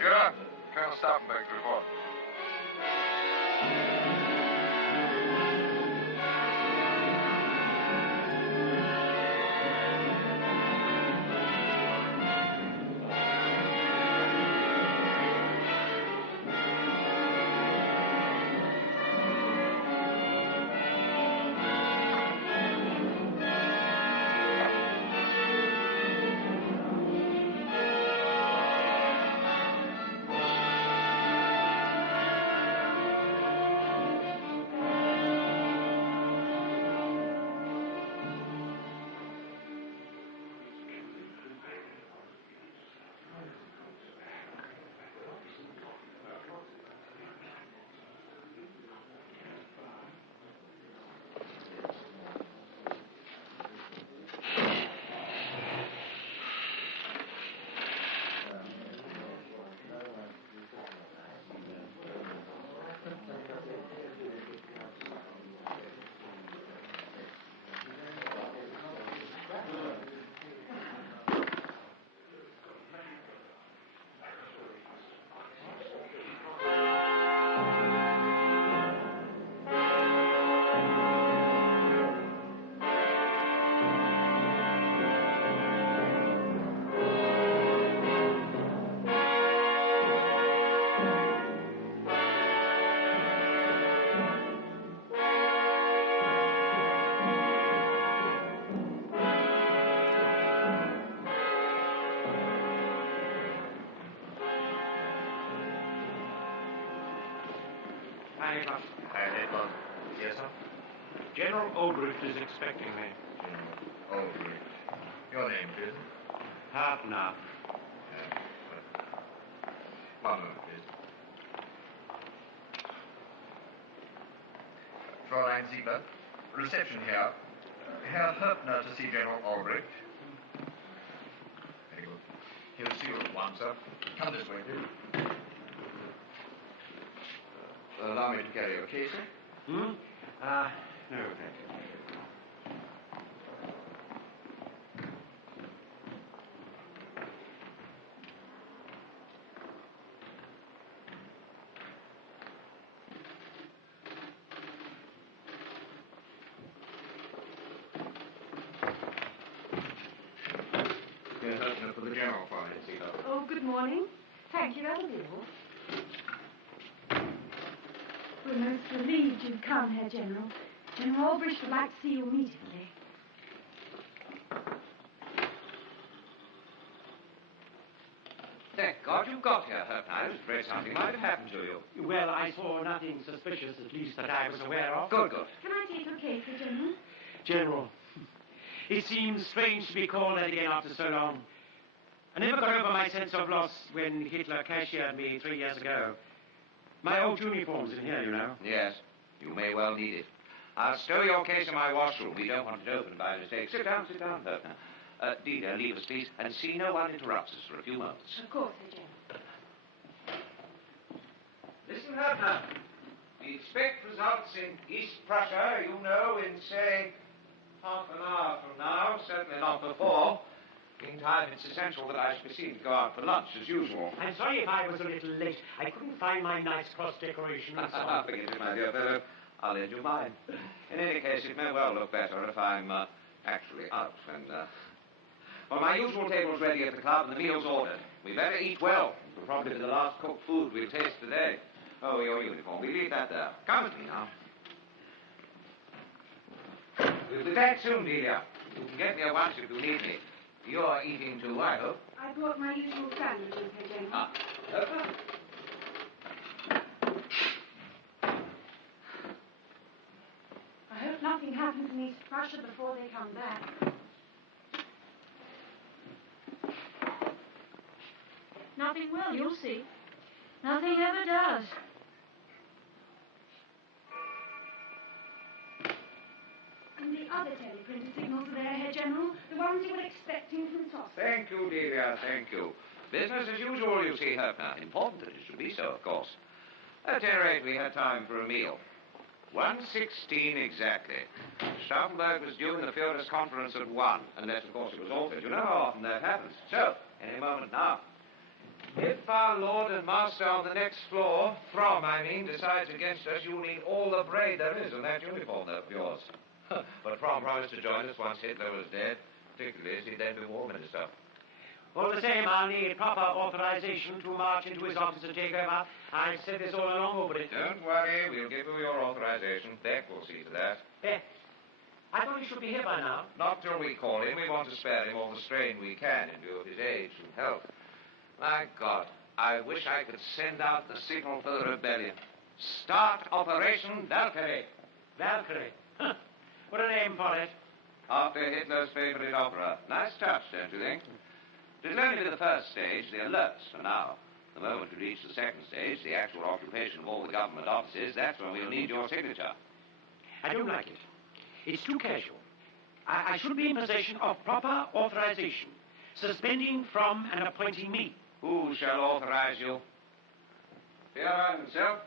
Führer, Colonel Stauffenberg to report. Yes, sir? General Albrecht is expecting me. General Albrecht. Your name, please? Hartner. One moment, please. Fräulein Ziegler, reception here. Herr Höppner to see General Albrecht. Very good. He'll see you at once, sir. Come this way, please. Allow me to carry your case, sir? No, thank you. Here's Höppner for the General, Fräulein Ziegler. Oh, good morning. Thank you, that'll be all. We're most relieved you've come, Herr General. General Albrecht would like to see you immediately. Thank God you got here, Höppner. I was afraid something might have happened to you. Well, I saw nothing suspicious, at least that I was aware of. Good, good. Can I take your case, Herr General? General, it seems strange to be called that again after so long. I never got over my sense of loss when Hitler cashiered me 3 years ago. My old uniform's in here, you know. Yes, you may well need it. I'll stow your case in my washroom. We don't want it opened by mistake. Sit down, Höppner. Delia, leave us, please, and see no one interrupts us for a few moments. Of course, Herr General. Listen, Höppner. We expect results in East Prussia, you know, in, say, half an hour from now, certainly not before. Meantime, it's essential that I should be seen to go out for lunch, as usual. I'm sorry if I was a little late. I couldn't find my nice cross decoration and so on. Forgive me, my dear fellow. I'll lend you mine. In any case, it may well look better if I'm actually out. And, well, my usual table's ready at the club and the meal's ordered. We better eat well. It'll probably be the last cooked food we'll taste today. Oh, your uniform. We leave that there. Come with me now. We'll be back soon, Delia. You can get me a once if you need me. You're eating too, I hope. I brought my usual sandwich with Herr General. Ah, Höppner? I hope nothing happens in East Prussia before they come back. Nothing will, you'll see. Nothing ever does. And the other teleprinter signals are there, Herr General. The ones you were expecting from Tosca. Thank you, Delia, thank you. Business as usual, you see, Höppner. Important that it should be so, of course. At any rate, we had time for a meal. 1:16 exactly. Stauffenberg was due in the Führer's conference at 1, unless, of course, it was altered. You know how often that happens. So, any moment now. If our Lord and Master on the next floor, Throm, I mean, decides against us, you'll need all the braid there is in that uniform of yours. But Throm promised to join us once Hitler was dead, particularly as he'd then be war minister. All the same, I'll need proper authorization to march into his office and take over. I've said this all along over it. Don't worry, we'll give you your authorization. Beck will see to that. Beck, I thought he should be here by now. Not till we call him. We want to spare him all the strain we can in view of his age and health. My God, I wish I could send out the signal for the rebellion. Start Operation Valkyrie. Valkyrie. Huh. What a name for it. After Hitler's favorite opera. Nice touch, don't you think? It'll only be the first stage, the alerts, for now. The moment we reach the second stage, the actual occupation of all the government offices, that's when we'll need your signature. I don't like it. It's too casual. I should be in possession of proper authorization, suspending from and appointing me. Who shall authorize you? Führer himself?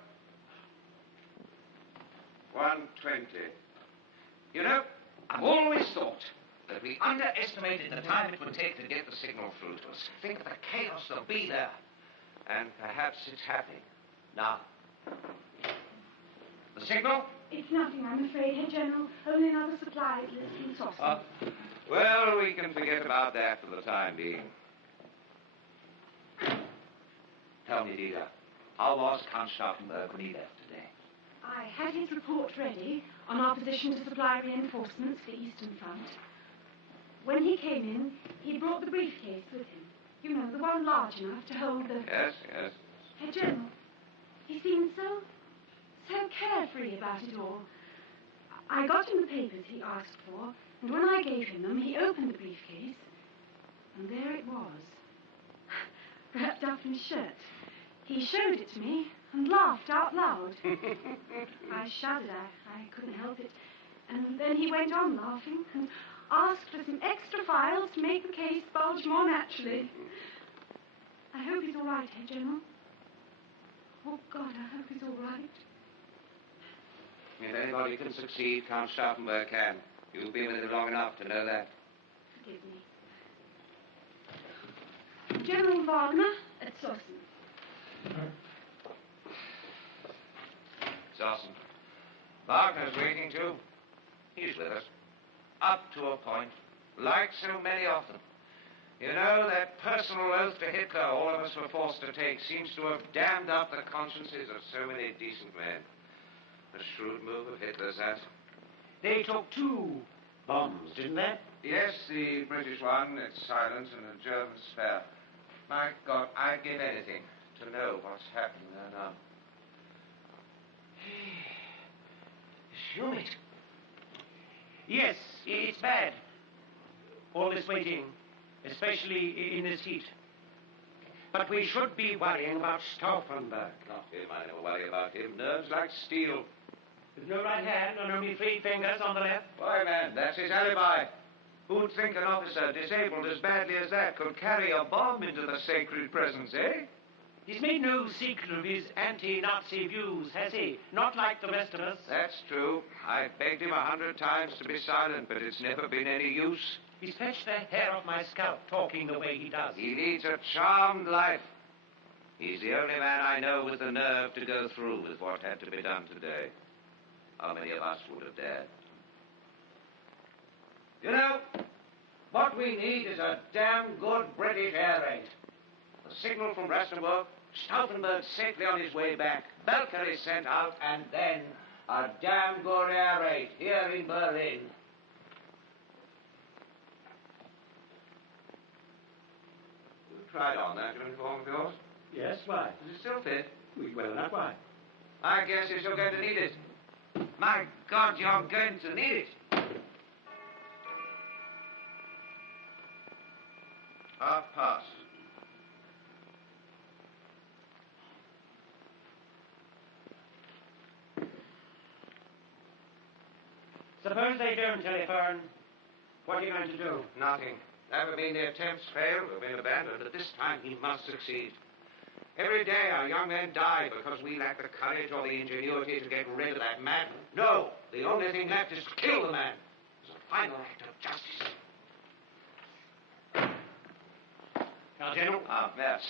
120. You know, I've always thought that we underestimated the time it would take to get the signal through to us. Think of the chaos there'll be there. And perhaps it's happening. Now. The signal? It's nothing, I'm afraid, Herr General. Only another supply list in Sossin. Well, we can forget about that for the time being. Tell me, Dieter, how was Count Stauffenberg when he left today? I had his report ready on our position to supply reinforcements for Eastern Front. When he came in, he brought the briefcase with him. You know, the one large enough to hold the... Yes, yes. Herr General, he seemed so carefree about it all. I got him the papers he asked for, and when I gave him them, he opened the briefcase, and there it was, wrapped up in his shirt. He showed it to me and laughed out loud. I shuddered. I couldn't help it. And then he went on laughing and asked for some extra files to make the case bulge more naturally. I hope he's all right, Herr General. Oh, God, I hope he's all right. If anybody can succeed, Count Stauffenberg can. You've been with him long enough to know that. Forgive me. General Wagner at Sossin. Sossin. Wagner's waiting, too. He's with us. Up to a point. Like so many of them. You know, that personal oath to Hitler all of us were forced to take seems to have damned up the consciences of so many decent men. A shrewd move of Hitler's, that. They took 2 bombs, didn't they? Yes, the British one, it's silent, and the German spare. My God, I'd give anything to know what's happening there now. It's humid. Yes, it's bad. All this waiting, especially in this heat. But we should be worrying about Stauffenberg. Not him, I never worry about him. Nerves like steel. With no right hand and only 3 fingers on the left. Why, man, that's his alibi. Who'd think an officer disabled as badly as that could carry a bomb into the sacred presence, eh? He's made no secret of his anti-Nazi views, has he? Not like the rest of us. That's true. I've begged him 100 times to be silent, but it's never been any use. He's fetched the hair off my scalp talking the way he does. He leads a charmed life. He's the only man I know with the nerve to go through with what had to be done today. How many of us would have dared? You know, what we need is a damn good British air raid. The signal from Rastenburg, Stauffenberg safely on his way back, Valkyrie sent out, and then a damn good air raid here in Berlin. You tried on that uniform of yours? Yes, why? Does it still fit? Well, not why. I guess you're still going to need it. My God, you're going to need it. Half past. Suppose they don't telephone. What are you going to do? Nothing. Never been the attempts failed, we've been abandoned, but this time he must succeed. Every day our young men die because we lack the courage or the ingenuity to get rid of that madman. No, the only thing left is to kill the man. It's a final act of justice. Now, General. Ah, yes.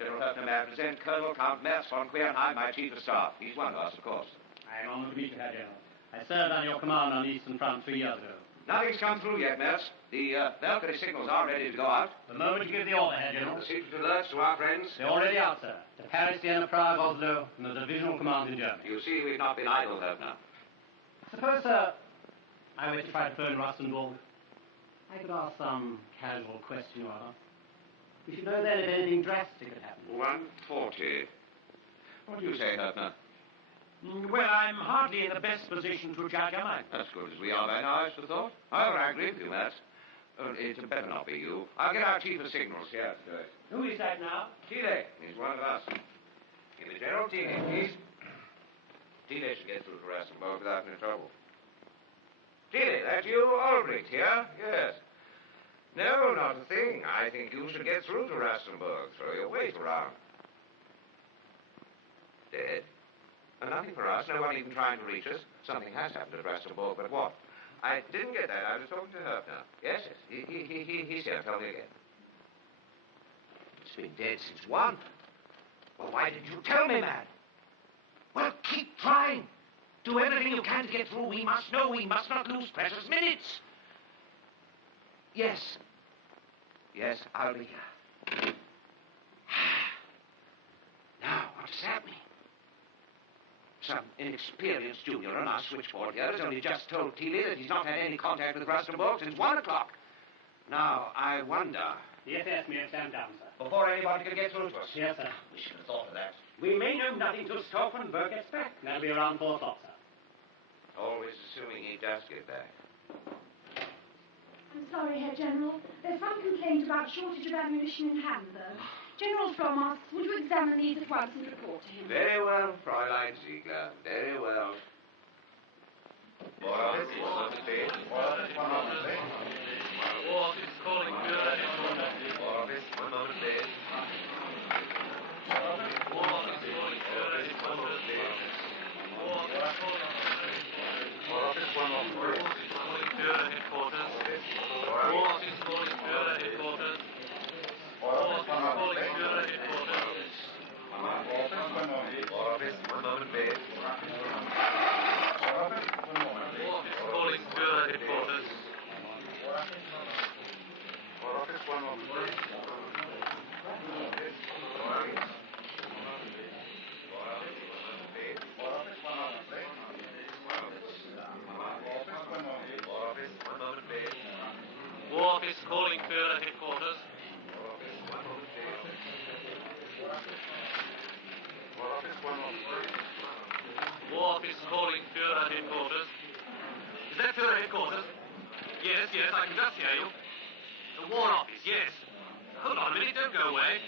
General Höppner, may I present Colonel Count Merz von Quernheim, my chief of staff. He's one of us, of course. I am honored to meet you, Herr General. I served under your command on the Eastern Front 3 years ago. Nothing's come through yet, Merz. The Valkyrie signals are ready to go out. The moment you give the order, Herr General. The secret alerts to our friends. They're already out, sir. To Paris, Vienna, Prague, Oslo, and the divisional command in Germany. You see, we've not been idle, Höppner. Suppose, sir, I were to try to phone Rustenburg. I could ask some casual question or other. We should know then if anything drastic had happened. 140. What do you say, Höppner? Well, I'm hardly in the best position to judge, am I? As good as we are by now, I should have thought. However, I agree with you, Merz. It better not be you. I'll get our chief of signals here to do it. Who is that now? Thiele. He's one of us. Give me General Thiele, please. Thiele should get through to Rastenburg without any trouble. Thiele, that's you, Albrecht, here? Yes. No, not a thing. I think you should get through to Rastenburg. Throw your weight around. Dead? Nothing for us. No one even trying to reach us. Something has happened at Rastenburg, but what? I didn't get that. I was talking to Höppner. Yes, yes. He's here. Tell me again. It's been dead since 1. Well, why didn't you tell me, man? Well, keep trying. Do everything you can to get through. We must know. We must not lose precious minutes. Yes. Yes, I'll be here. Now, what does that mean? Some inexperienced junior on our switchboard here has only just told Thiele that he's not had any contact with Rastenburg since 1 o'clock. Now, I wonder... Yes, may I stand down, sir? Before anybody can get through to us. Yes, sir. We should have thought of that. We may know nothing till Stauffenberg gets back. That'll be around 4 o'clock, sir. Always assuming he does get back. I'm sorry, Herr General. There's some complaint about shortage of ammunition in Hamburg. General Fromm asks, would you examine these at once and report to him? Very well, Fräulein Ziegler. Very well. War Office calling Führer headquarters. War Office, 1 moment, please. War Office calling Führer headquarters. War Office calling War Office, 1 moment, please. Führer headquarters. War Office calling Führer headquarters. War Office calling Führer headquarters. War Office, 1 moment, please. War Office calling Führer headquarters. War Office, 1 moment, please. War Office calling Führer headquarters. War Office calling Führer headquarters. Is that Führer headquarters? Yes, I can just hear you. The War Office, yes. Hold on a minute, don't go away.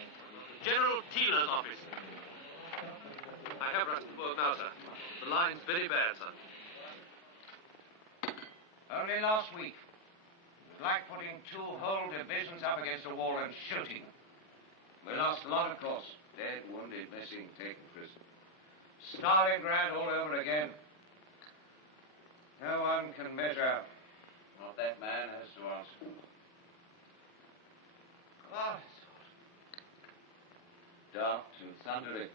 General Thieler's office. I have Rastenburg now, sir. The line's very bad, sir. Only last week. It was like putting 2 whole divisions up against a wall and shooting. We lost a lot, of course. Dead, wounded, missing, taken prisoner. Stalingrad all over again. No one can measure what that man has to answer. Oh, it's dark and thundery.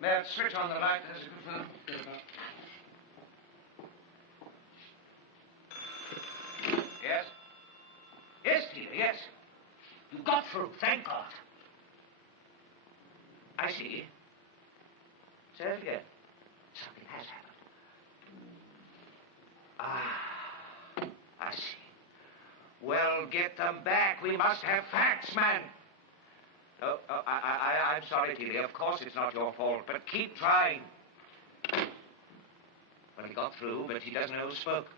May I switch on the light? There's a good fellow. Yes? Yes, Peter, yes. You got through, thank God. I see. Say it again. Something has happened. I see. Well, get them back. We must have facts, man. I'm sorry, Thiele. Of course it's not your fault, but keep trying. Well, he got through, but he doesn't know who spoke.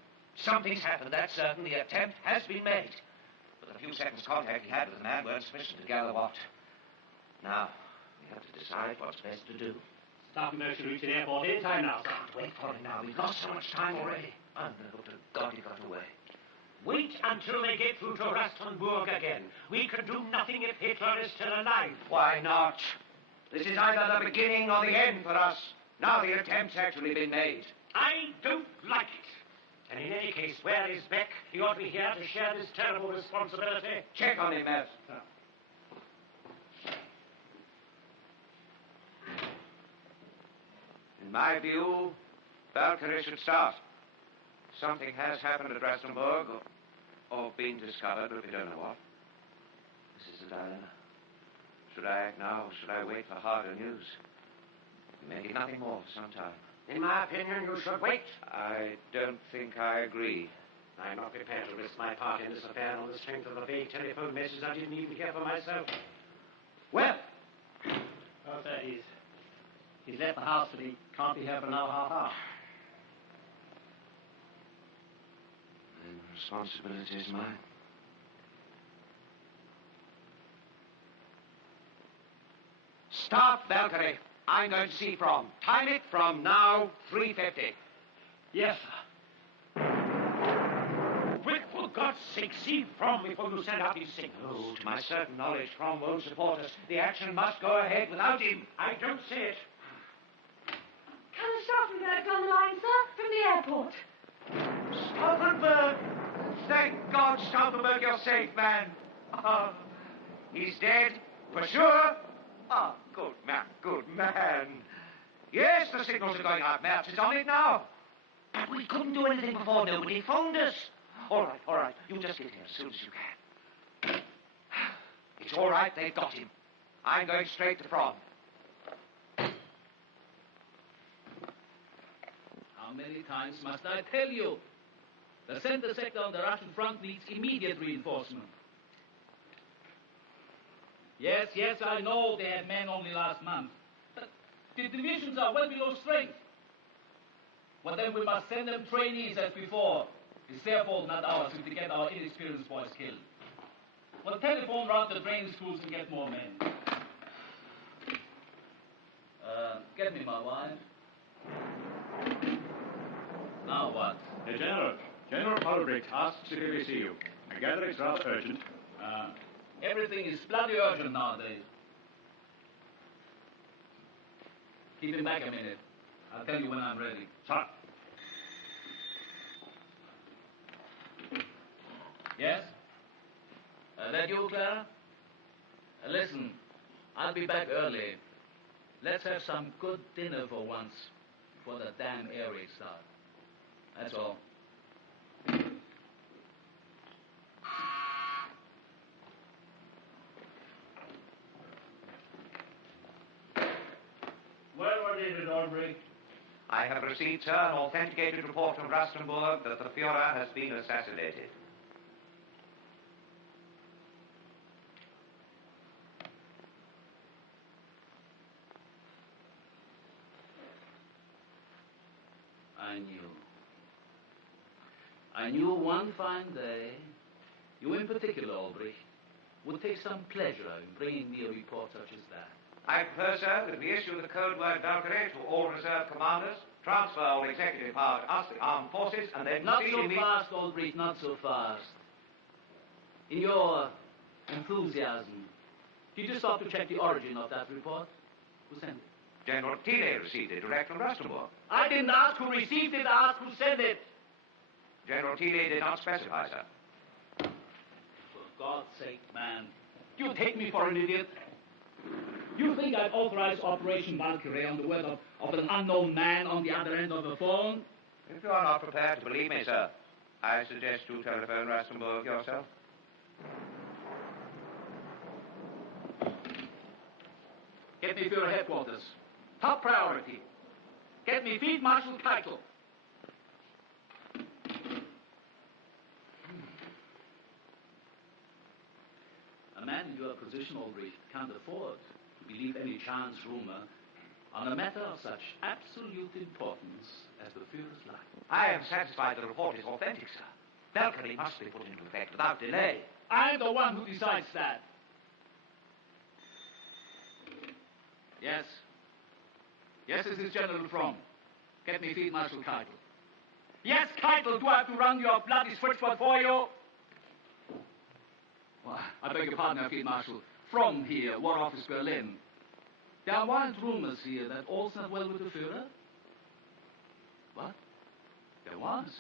Something's happened, that's certain. The attempt has been made. But the few seconds contact he had with the man weren't sufficient to gather what. Now, we have to decide what's best to do. Stauffenberg should reach the airport any time now, sir. Wait for him now. We've lost so much time already. Oh, no, to God he got away. Wait until they get through to Rastenburg again. We could do nothing if Hitler is still alive. Why not? This is either the beginning or the end for us. Now the attempt's actually been made. I don't like it. And in any case, where is Beck? He ought to be here to share this terrible responsibility. Check on him, Merz. In my view, Valkyrie should start. Something has happened at Rastenburg, or been discovered, but we don't know what. This is a dilemma. Should I act now, or should I wait for harder news? Maybe nothing more for some time. In my opinion, you should wait. I don't think I agree. I'm not prepared to risk my part in this affair on the strength of a vague telephone message I didn't even hear for myself. Well, Oh, sir, he's left the house, but he can't be here for another half hour. The responsibility is mine. start, Valkyrie. I'm going to see from. Time it from now, 3:50. Yes, sir. Quick, for God's sake, see from before you send out these signals. Oh, to my certain knowledge, Crom won't support us. The action must go ahead without him. I don't see it. Colonel Stauffenberg's on the line, sir, from the airport. Stauffenberg! Thank God, Stauffenberg, you're safe, man. Oh, he's dead, for sure. Ah, good man, good man. Yes, the signals are going out, Mertz. It's on it now. But we couldn't do anything before nobody phoned us. All right. You just get here as soon as you can. It's all right, they've got him. I'm going straight to Prom. How many times must I tell you? The center sector on the Russian front needs immediate reinforcement. Yes, I know they had men only last month. But the divisions are well below strength. Well, then we must send them trainees as before. It's their fault, not ours, if they get our inexperienced boys killed. Well, telephone round the training schools and get more men. Get me my wife. Now what? Hey, General Albrecht asks to clearly see you. I gather it's rather urgent. Everything is bloody urgent nowadays. Keep him back a minute. I'll tell you when I'm ready. Sir. Yes? That you, Clara? Listen, I'll be back early. Let's have some good dinner for once, before the damn air raids start. That's all. Well, what is it, Albrecht? I have received, sir, an authenticated report from Rastenburg that the Führer has been assassinated. I knew one fine day, you in particular, Albrecht, would take some pleasure in bringing me a report such as that. I propose, sir, that we issue the code word Valkyrie to all reserve commanders, transfer all executive power to us, the armed forces, and then Not proceed so fast, Albrecht, not so fast. In your enthusiasm, did you stop to check the origin of that report? Who sent it? General Thiele received it direct from Rastenburg. I didn't ask who received it, I asked who sent it. General Thiele did not specify, sir. For God's sake, man, you take me for an idiot. You think I'd authorize Operation Valkyrie on the word of an unknown man on the other end of the phone? If you are not prepared to believe me, sir, I suggest you telephone Rastenburg yourself. Get me Führer headquarters. Top priority. Get me Field Marshal Keitel. A man in your position, Albrecht, can't afford to believe any chance rumor on a matter of such absolute importance as the Führer's life. I am satisfied the report is authentic, sir. Valkyrie must be put into effect without delay. I'm the one who decides that. Yes. Yes, this is General Fromm. Get me Field Marshal Keitel. Yes, Keitel, do I have to run your bloody switchboard for you? Well, I beg your pardon, Herr Field Marshal. Fromm here, War Office Berlin. There are wild rumors here that all's not well with the Führer. What? There was?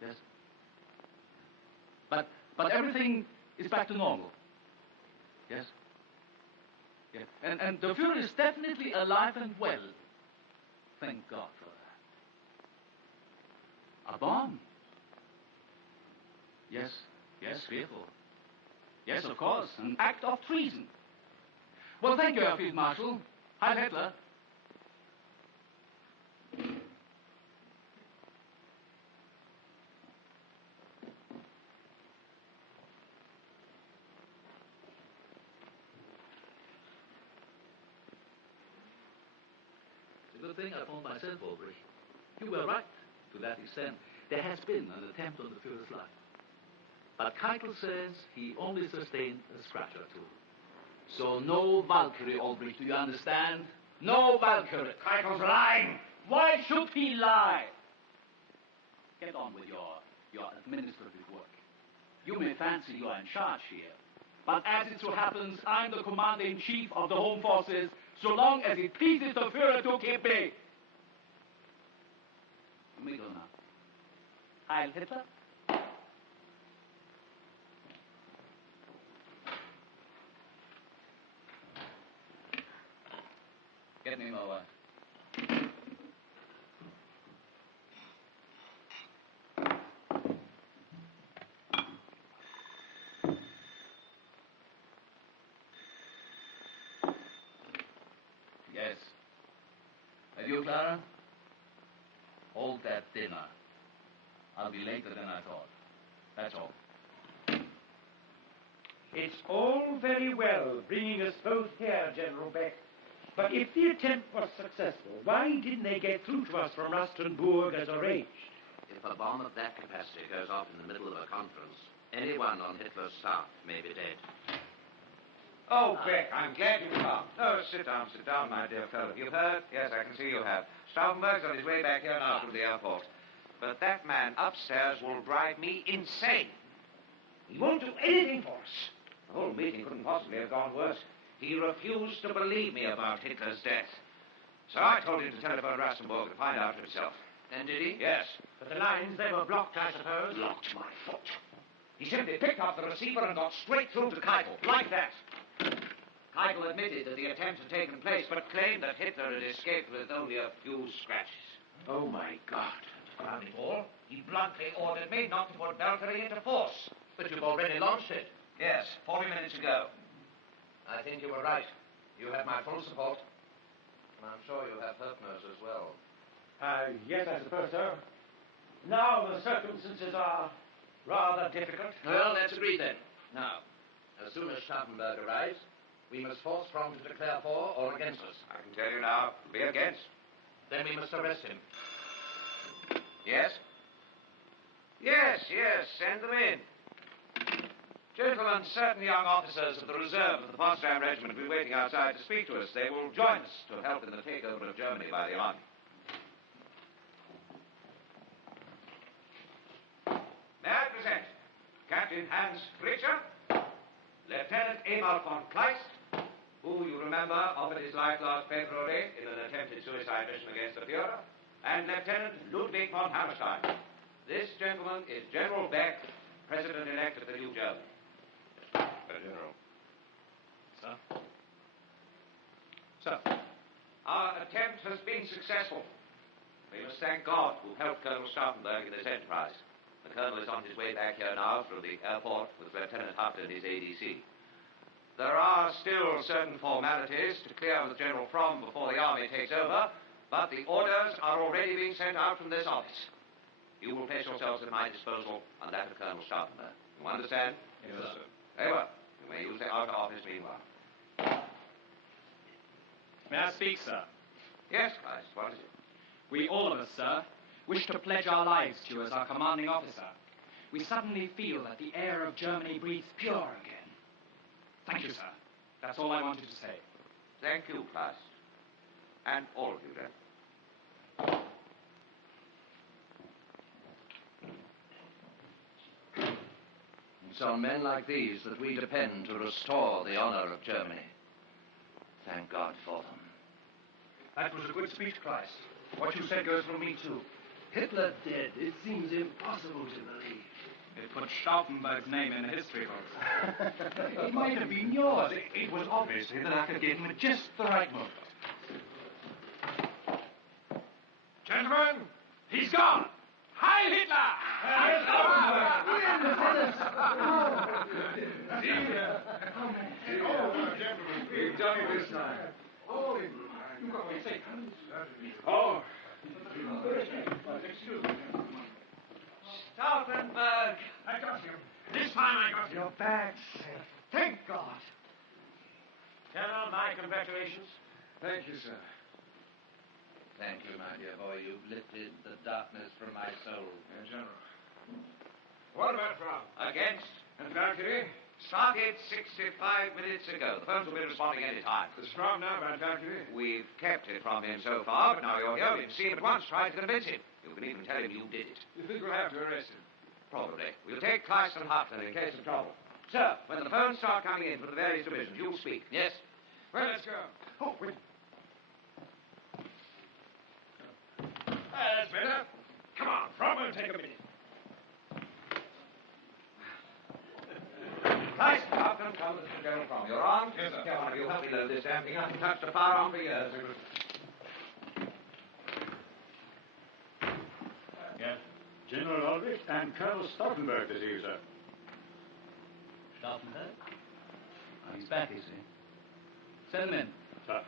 Yes. But everything is back to normal. Yes? Yes. And the Führer is definitely alive and well. Thank God for that. A bomb? Yes, fearful. Yes, of course, an act of treason. Well, thank you, Herr Field Marshal. Heil Hitler. It's a good thing I phoned myself, Aubrey. You were right to that extent. There has been an attempt on the Führer's life. But Keitel says he only sustained a scratch or two. So no Valkyrie, Aubrey, do you understand? No Valkyrie. Keitel's lying! Why should he lie? Get on with your administrative work. You may fancy you are in charge here. But as it so happens, I'm the commander-in-chief of the Home Forces, so long as it pleases the Führer to keep me. Let me go now. Heil Hitler. Get me my wife. Yes. Have you, Clara? Hold that dinner. I'll be later than I thought. That's all. It's all very well bringing us both here, General Beck. But if the attempt was successful, why didn't they get through to us from Rastenburg as arranged? If a bomb of that capacity goes off in the middle of a conference, anyone on Hitler's staff may be dead. Oh, Beck, I'm glad you've come. Oh, sit down, my dear fellow. You've heard? Yes, I can see you have. Stauffenberg's on his way back here now through the airport. But that man upstairs will drive me insane. He won't do anything for us. The whole meeting couldn't possibly have gone worse. He refused to believe me about Hitler's death. So I told him to telephone Rastenburg to find out for himself. And did he? Yes. But the lines, they were blocked, I suppose. Blocked my foot. He simply picked up the receiver and got straight through to Keitel, like that. Keitel admitted that the attempt had taken place, but claimed that Hitler had escaped with only a few scratches. Oh, my God. Crown it all, he bluntly ordered me not to put Valkyrie into force. But you've already launched it. Yes, 40 minutes ago. I think you were right. You have my full support. And I'm sure you have Höppner's as well. Yes, I suppose so. Now the circumstances are rather difficult. Well, let's agree then. Now, as soon as Stauffenberg arrives, we must force Fromm to declare for or against us. I can tell you now, be against. Then we must arrest him. Yes? Yes, send them in. Gentlemen, certain young officers of the reserve of the Potsdam Regiment will be waiting outside to speak to us. They will join us to help in the takeover of Germany by the army. May I present Captain Hans Fritzer, Lieutenant Emil von Kleist, who, you remember, offered his life last February in an attempted suicide mission against the Führer, and Lieutenant Ludwig von Hammerstein. This gentleman is General Beck, President-elect of the new Germany. General. Sir? Sir. Our attempt has been successful. We must thank God who helped Colonel Stauffenberg in this enterprise. The Colonel is on his way back here now through the airport with Lieutenant Huft and his ADC. There are still certain formalities to clear with General Fromm before the army takes over, but the orders are already being sent out from this office. You will place yourselves at my disposal and that of Colonel Stauffenberg. You understand? Yes, sir. Very well. You may use the outer office meanwhile. May I speak, sir? Yes, Kleist, what is it? We all of us, sir, wish to pledge our lives to you as our commanding officer. We suddenly feel that the air of Germany breathes pure again. Thank you, sir. That's all I wanted to say. Thank you, Kleist. And all of you, then. It's on men like these that we depend to restore the honor of Germany. Thank God for them. That was a good speech, Kleist. What you said goes for me, too. Hitler dead. It seems impossible to believe. It puts Stauffenberg's name in the history books. It might have been yours. It was obviously that I could get him at just the right moment. We've done it this time. Oh, you've got me safe. Oh. Excuse me. Stauffenberg! I got him. This time I got him. Your bag's safe. Thank God. General, my congratulations. Thank you, sir. Thank you, my dear boy. You've lifted the darkness from my soul. General. What about Frau? Against? And Valkyrie? Started 65 minutes ago. The phones will be responding any time. Is Frau now about Valkyrie? We've kept it from him so far, but now you're here. We can see him at once. Try to convince him. You can even tell him you did it. You think we'll have to arrest him? Probably. We'll take Kleist and Hartland in case of trouble. Sir, when the phones start coming in from the various divisions, you'll speak. Yes? Well, let's go. Oh, wait. That's better. Come on, Frau, it'll take a minute. Kleist and Hartland, come to Mr. General Crom. You're on? Yes, sir. Come on, you help me load this damn thing. I haven't touched a firearm for years. Yes. General Albrecht and Colonel Stauffenberg to see you, sir. Stauffenberg? Oh, he's back, is he? Send him in. Sir.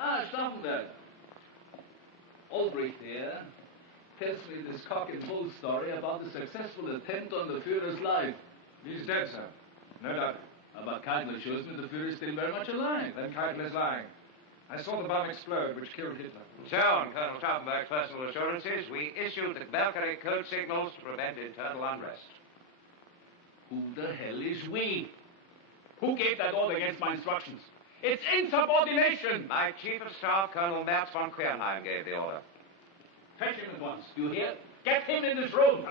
Ah, Stauffenberg. Albrecht here tells me this cock and bull story about the successful attempt on the Führer's life. He's dead, sir. No doubt. But Keitel shows me the Führer is still very much alive. Then Keitel is lying. I saw the bomb explode, which killed Hitler. So, on Colonel Stauffenberg's personal assurances, we issued the Valkyrie code signals to prevent internal unrest. Who the hell is we? Who gave that order against my instructions? It's insubordination! My Chief of Staff, Colonel Merz von Quernheim, gave the order. Fetch him at once. You hear? Get him in this room!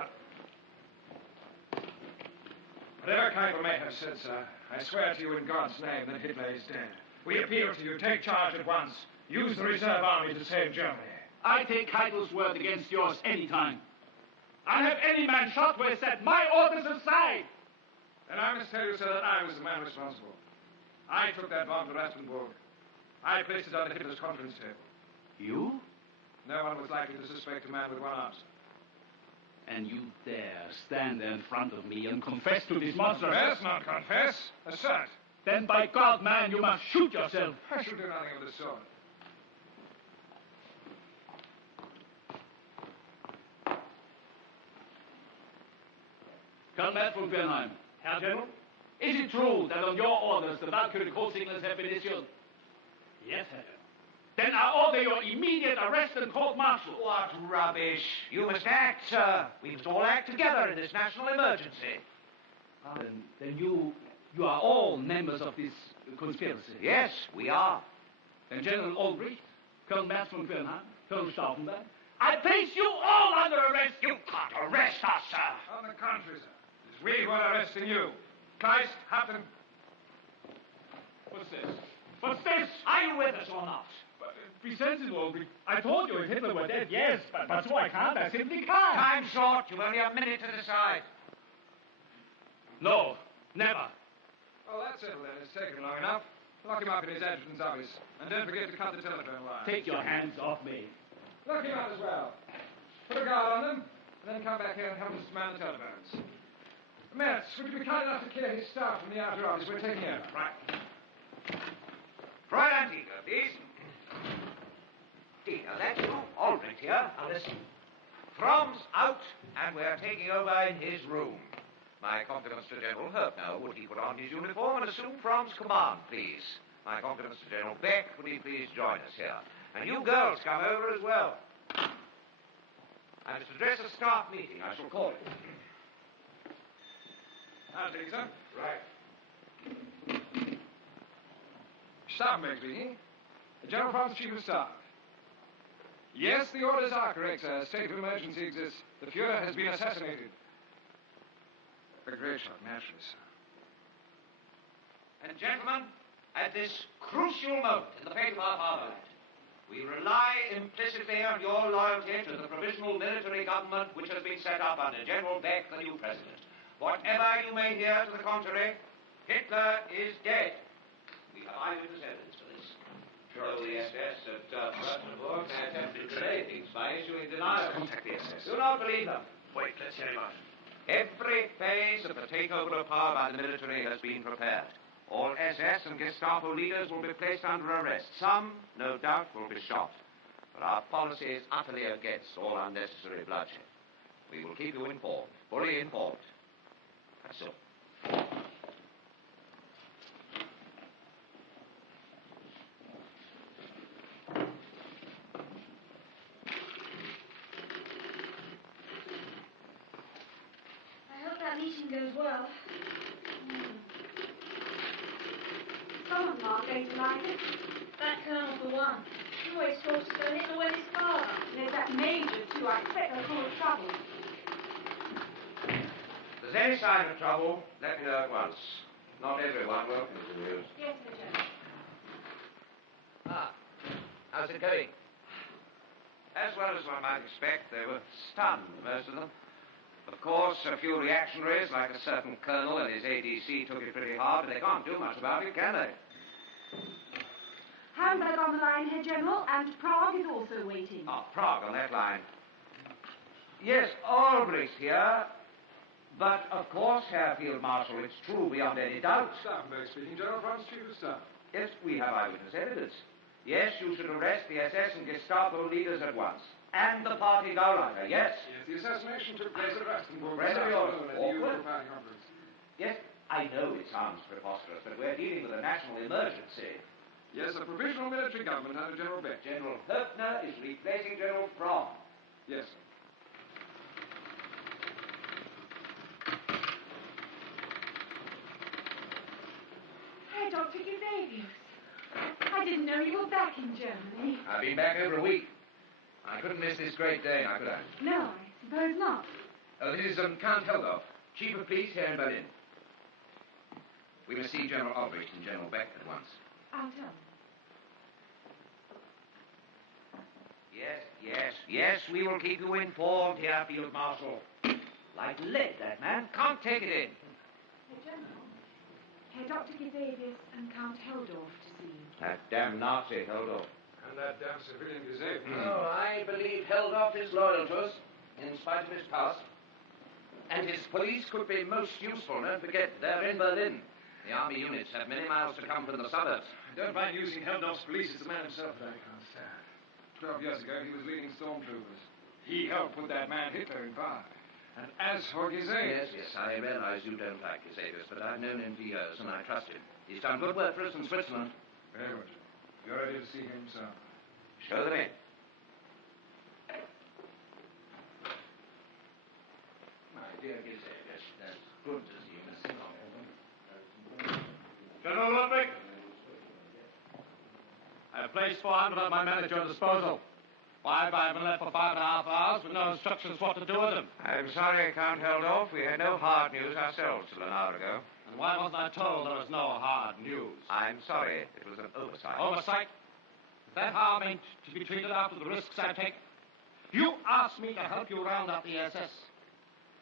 Whatever Keitel may have said, sir, I swear to you in God's name that Hitler is dead. We appeal to you. Take charge at once. Use the reserve army to save Germany. I take Keitel's word against yours any time. I have any man shot where set my orders aside! And I must tell you, sir, that I was the man responsible. I took that bomb to Rastenburg. I placed it on Hitler's conference table. You? No one was likely to suspect a man with one arm, sir. And you dare stand there in front of me and confess to this monster? Confess, not confess. Assert. Then by God, man, you must shoot yourself. I shall do nothing of the sort. Colonel Merz von Quernheim. Herr General? Is it true that on your orders the Valkyrie code signals have been issued? Yes, Herr General. Then I order your immediate arrest and court-martial. What rubbish. You must act, sir. We must all act together in this national emergency. Ah, then you are all members of this conspiracy? Yes, we are. Then General Albrecht, Colonel Merz von Quernheim, Colonel Stauffenberg, I place you all under arrest! You can't arrest us, sir. On the contrary, sir. It's we who are arresting you. Kleist, Haupten. What's this? What's this? Are you with us or not? Be sensible, Albrecht. I told you if Hitler were dead, yes, but so I can't. I simply can't. Time's short. You've only a minute to decide. No, never. Well, that's it then. It's taken long enough. Lock him up in his adjutant's office. And don't forget to cut the telephone line. Take your hands off me. Lock him up as well. Put a guard on them, and then come back here and help us man the telephones. Merz, would you be kind enough to clear his staff from the outer office? We're taking over. Right. Freud Antigo, please. Dina, that's you. Albrecht here. Now listen. From's out, and we're taking over in his room. My compliments to General Herpner. Would he put on his uniform and assume From's command, please? My compliments to General Beck. Would he please join us here? And you girls come over as well. I must address a staff meeting. I shall call it. I'll take it, sir. Right. Stauffenberg speaking. General From's Chief of Staff. Yes, the orders are correct, sir. A state of emergency exists. The Fuhrer has been assassinated. A great shot, naturally, sir. And gentlemen, at this crucial moment in the fate of our fatherland, We rely implicitly on your loyalty to the provisional military government which has been set up under General Beck, the new president. Whatever you may hear to the contrary, Hitler is dead. We have eyewitness evidence for this. Though the SS at Brandenburg may attempt to delay things by issuing denials. Contact the SS. Do not believe them. Wait, let's hear him out. Every phase of the takeover of power by the military has been prepared. All SS and Gestapo leaders will be placed under arrest. Some, no doubt, will be shot. But our policy is utterly against all unnecessary bloodshed. We will keep you informed, fully informed. That's all. I hope that meeting goes well. Some of them aren't going to like it. That colonel for one. He always talks as though Hitler went his father. There's that major, too. I expect they'll cause trouble. If there's any sign of trouble, let me know at once. Not everyone welcomes the news. Yes, Sir General. Ah, how's it going? As well as one might expect, they were stunned, most of them. Of course, a few reactionaries, like a certain colonel and his ADC, took it pretty hard, but they can't do much about it, can they? Hamburg on the line, Herr General, and Prague is also waiting. Oh, Prague on that line. Yes, Albrecht here. But, of course, Herr Field Marshal, it's true beyond any doubt. Stauffenberg speaking, General Franz, Chief of Staff. Yes, we have eyewitness evidence. Yes, you should arrest the SS and Gestapo leaders at once. And the party Gauleiter, yes? Yes, the assassination took place at Rastenburg. Rather at the awkward. European Conference. Yes, I know it sounds preposterous, but we're dealing with a national emergency. Yes, a provisional military government under General Beck. General Höpfner is replacing General Fromm. Yes, sir. Hi, Dr. Gizavius. I didn't know you were back in Germany. I've been back over a week. I couldn't miss this great day, now could I? No, I suppose not. This is Count Heldorf, Chief of Police here in Berlin. We must see General Albrecht and General Beck at once. I'll tell them. Yes, we will keep you informed, Herr Field Marshal. Like lead, that man. Can't take it in. Herr General, Herr Dr. Gizavius and Count Heldorf to see you. That damn Nazi, Heldorf. And that damn civilian Gazette. Oh, I believe Heldorf is loyal to us, in spite of his past. And his police could be most useful. Don't forget, they're in Berlin. The army units have many miles to come from the suburbs. I don't mind using Heldorf's police as the man himself, but I can't stand. 12 years ago, he was leading stormtroopers. He helped put that man Hitler in power. And as for Gazette... Yes, I realize you don't like Gizavius, but I've known him for years, and I trust him. He's done good work for us in Switzerland. Very much. You're ready to see him, sir. Show them in. My dear Gizavius, that's good to see you, Mr. Long. General Ludwig, I have placed 400 of my men at your disposal. Why, I've been left for 5.5 hours with no instructions what to do with them. I'm sorry, Count Heldorf. We had no hard news ourselves till an hour ago. And why wasn't I told there was no hard news? I'm sorry. It was an oversight. Oversight? Is that how I'm meant to be treated after the risks I take? You asked me to help you round up the SS.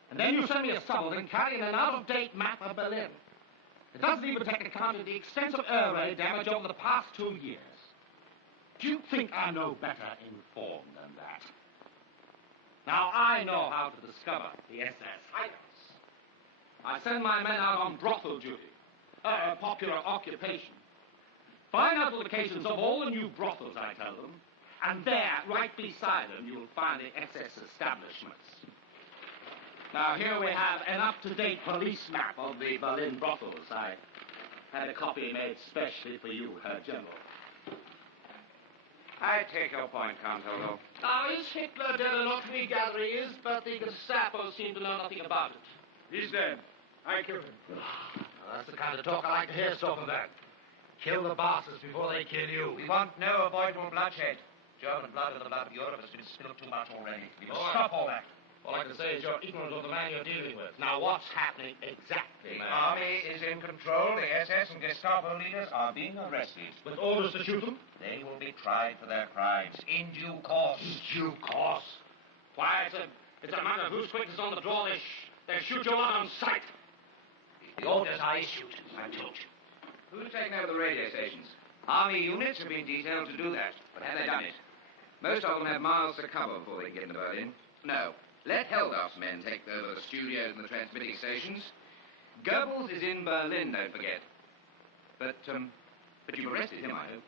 And then you send me a subaltern carrying an out-of-date map of Berlin. It doesn't even take account of the extensive air raid damage over the past 2 years. Do you think I'm no better informed than that? Now, I know how to discover the SS hideouts. I send my men out on brothel duty, a popular occupation. Find out the locations of all the new brothels, I tell them, and there, right beside them, you'll find the SS establishments. Now, here we have an up-to-date police map of the Berlin brothels. I had a copy made specially for you, Herr General. I take your point, Count Heldorf. Now, is Hitler dead or not? We gather he is, but the Gestapo seem to know nothing about it. He's dead. I killed him. Well, that's the kind of talk I like to hear, Stauffenberg. Kill the bastards before they kill you. We want no avoidable bloodshed. German blood and the blood of Europe has been spilled too much already. We must stop all that. All I can say is you're ignorant of the man you're dealing with. Now, what's happening exactly, The man? army is in control. The SS and Gestapo leaders are being arrested. With orders to shoot them? They will be tried for their crimes in due course. In due course. Why, it's a matter of who's quickest on the draw. They'll shoot you out on sight. The orders are issued, I told you. Who's taken over the radio stations? Army units have been detailed to do that. But have they done it? Most of them have miles to cover before they get into Berlin. No. Let Heldorf's men take over the studios and the transmitting stations. Goebbels is in Berlin, don't forget. But you've arrested him, I hope.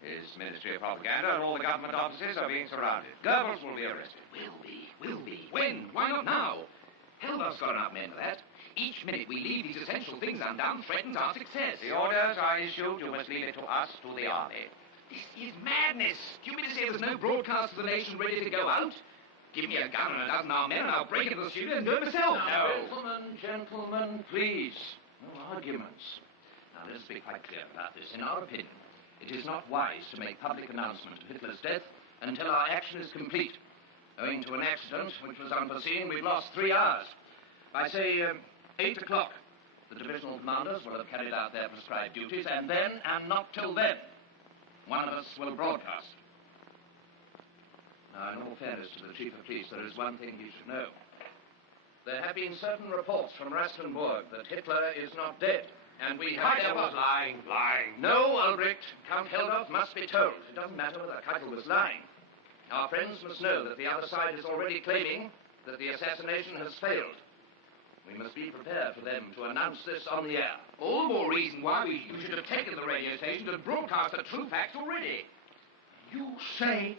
His Ministry of Propaganda and all the government offices are being surrounded. Goebbels will be arrested. Will be. When? Why not now? Heldorf's got enough men for that. Each minute we leave these essential things undone threatens our success. The orders are issued. You must leave it to us, to the army. This is madness. Do you mean to say there's no broadcast to the nation ready to go out? Give me a gun and a dozen armed men and I'll break into the studio and do it myself. Now, gentlemen, please. No arguments. Now, let's be quite clear about this. In our opinion, it is not wise to make public announcement of Hitler's death until our action is complete. Owing to an accident which was unforeseen, we've lost 3 hours. By, say, 8 o'clock, the divisional commanders will have carried out their prescribed duties, and then, and not till then, one of us will broadcast. Now, in all fairness to the Chief of Police, there is one thing you should know. There have been certain reports from Rastenburg that Hitler is not dead, and we have... Keitel was lying. No, Ulbricht. Count Heldorf must be told. It doesn't matter whether Keitel was lying. Our friends must know that the other side is already claiming that the assassination has failed. We must be prepared for them to announce this on the air. All the more reason why you should have taken the radio station and broadcast the true facts already. You say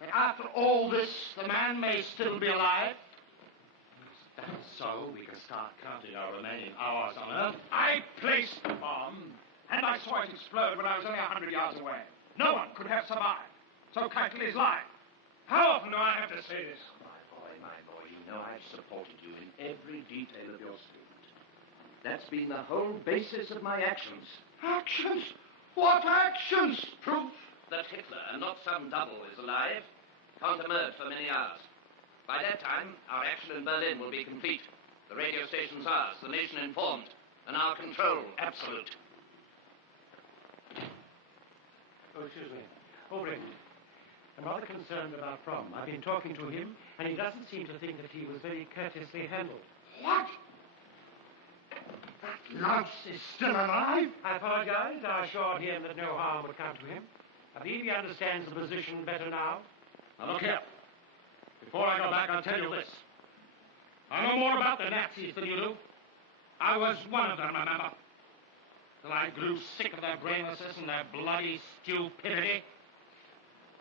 that after all this, the man may still be alive? If that's so, we can start counting our remaining hours on Earth. I placed the bomb, and I saw it explode when I was only 100 yards away. No one could have survived. So Keitel is lying. How often do I have to say this? My boy, you know I've supported you in every detail of your statement. That's been the whole basis of my actions. Actions? What actions? Proof that Hitler, and not some double, is alive, can't emerge for many hours. By that time, our action in Berlin will be complete. The radio station's ours, the nation informed, and our control absolute. Oh, excuse me. Ulbricht, I'm rather concerned about Fromm. I've been talking to him, and he doesn't seem to think that he was very courteously handled. What? That louse is still alive? I apologize. I assured him that no harm would come to him. I believe he understands the position better now. Now, look here. Before I go back, I'll tell you this. I know more about the Nazis than you do. I was one of them, remember? Till I grew sick of their brainlessness and their bloody stupidity.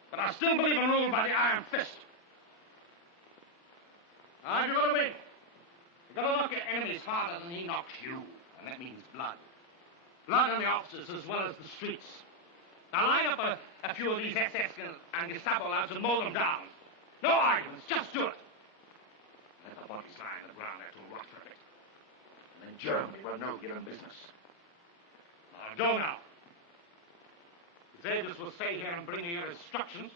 But I still believe in rule by the iron fist. Now, you go to me. You've got to knock your enemies harder than he knocks you. And that means blood. Blood in the offices as well as the streets. Now, line up a few of these SS and Gestapo lads and mow them down. No arguments, just do it. Let the bodies lie on the ground there to rot for it. And then Germany will know your own business. Now, go now. Zabers will stay here and bring you your instructions.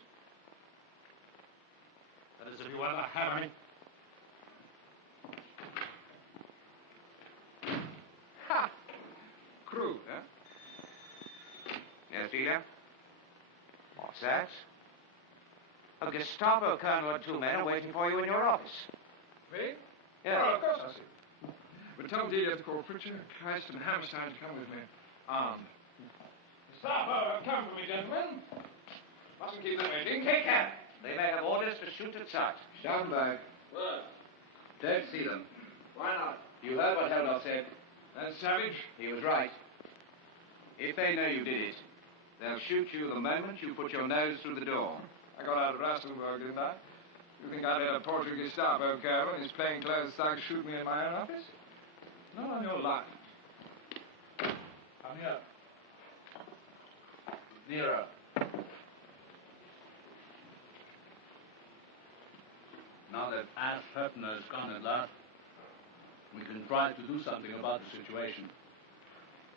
That is, if you ever have any. Ha! Crude, huh? Yes, Delia? What's that? A Gestapo colonel and 2 men are waiting for you in your office. Me? Yeah. Oh, of course I see. But tell Delia to call Pritchard, Christ, and Hammerstein to come with me. Armed. Gestapo, come for me, gentlemen. Mustn't keep them waiting. Take care. They may have orders to shoot at sight. Stauffenberg, What? don't see them. Why not? You heard what Heldorf said. That's savage. He was right. If they know you did it, they'll shoot you the moment you put your nose through the door. I got out of Rastenburg, didn't I? You think I'd let a Portuguese Gestapo colonel and his plainclothes thug shoot me in my own office? Not on your life. Come here. Nearer. Now that Ash Höppner is gone at last, we can try to do something about the situation.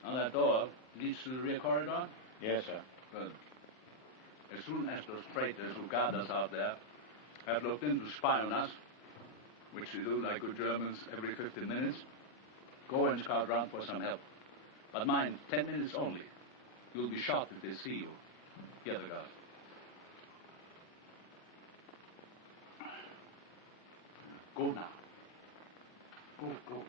Now that door leads to the rear corridor? Yes, sir. Good. As soon as those traitors who guard us out there have looked in to spy on us, which we do like good Germans every 15 minutes, go and scout round for some help. But mind, 10 minutes only. You'll be shot if they see you. Here we go. Go now. Go, go.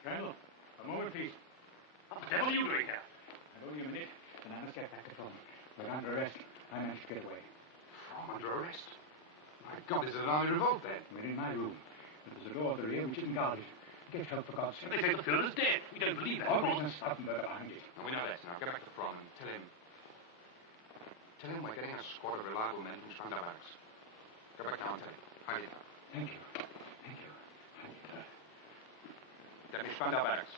Colonel, a moment, please. What the devil are you doing here? I've only a minute, and I must get back to Fromm. We're under arrest. I managed to get away. Fromm under arrest? My God, is it an army revolt then? We're in my room. There's a door at the rear which isn't guarded. Get help, for God's sake. They say the Führer's dead. We don't believe that. All business Stauffenberg behind it. And we know that now. Get back to Fromm and tell him. Tell him we're getting a squad of reliable men from Spandau Barracks. Go back now and tell him. Hide it. Thank you. Thank you. That is Spandau Barracks.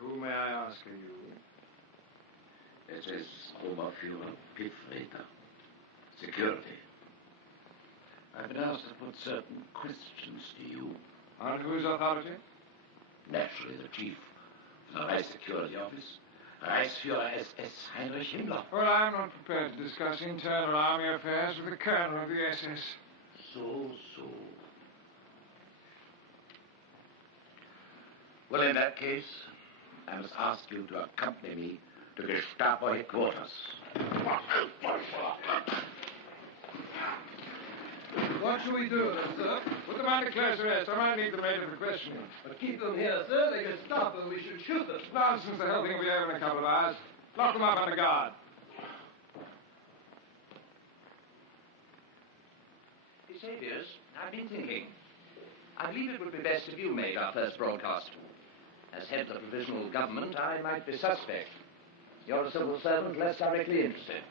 Who, may I ask, are you? It is Oberführer Piffreter. Security. I've been asked to put certain questions to you. On whose authority? Naturally, the chief of the Reich Security Office, Reichsführer SS Heinrich Himmler. Well, I'm not prepared to discuss internal army affairs with the colonel of the SS. So. Well, in that case, I must ask you to accompany me to Gestapo headquarters. What shall we do, sir? Put them under close arrest. I might need them later for questioning. But keep them here, sir. They can stop and we should shoot them. Nonsense. The whole thing will be over in a couple of hours. Lock them up under guard. Xaviers, I've been thinking. I believe it would be best if you made our first broadcast. As head of the provisional government, I might be suspect. You're a civil servant less directly interested.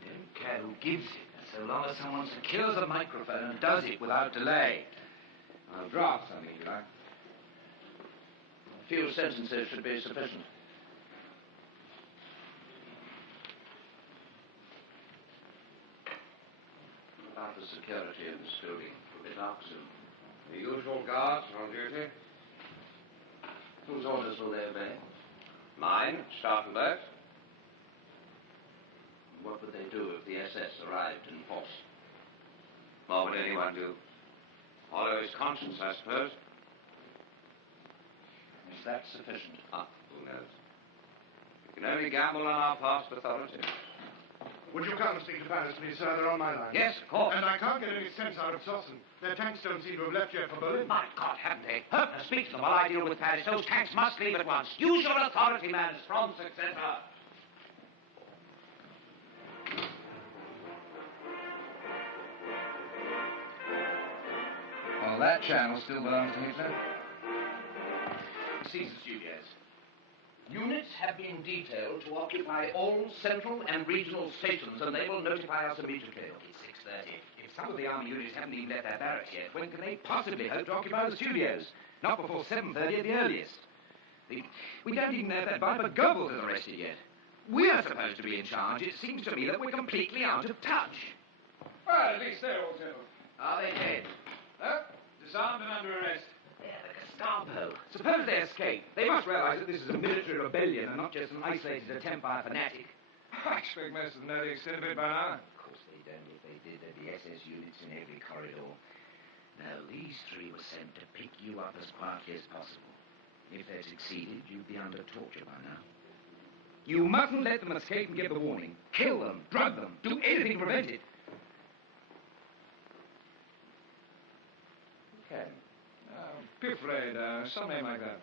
I don't care who gives it, so long as someone secures a microphone and does it without delay. I'll draft something, if you like. A few sentences should be sufficient. About the security of the schooling. It'll be dark soon. The usual guards on duty. Whose orders will they obey? Mine, Stauffenberg. What would they do if the SS arrived in force? What would anyone do? Follow his conscience, I suppose. Is that sufficient? Who knows? We can only gamble on our past authority. Would you come and speak to Paris, please, sir? They're on my line. Yes, of course. And I can't get any sense out of Sossen. Their tanks don't seem to have left yet for Berlin. My God, haven't they? Herpner, speak to them while I deal with Paris. Those tanks must leave at once. Use your authority, man, as from successor. Well, that channel still belongs to Hitler. Seize the studios. Units have been detailed to occupy all central and regional stations, and they will notify us immediately. It's 6:30. If some of the army units haven't even left their barracks yet, when can they possibly hope to occupy the studios? Not before 7:30 at the earliest. We don't even know if that Viper Goebbels is arrested yet. We're supposed to be in charge. It seems to me that we're completely out of touch. Well, at least they're all settled. Are they dead? No, disarmed and under arrest. They're the Gestapo. Suppose they escape. They must realize that this is a military rebellion and not just an isolated attempt by a fanatic. I expect most of them know the extent of it by now. Of course they don't. If they did, there'd be SS units in every corridor. No, these three were sent to pick you up as quietly as possible. If they succeeded, you'd be under torture by now. You mustn't let them escape and give the warning. Kill them, drug them, do anything to prevent it. Okay. Piffray, some name like that.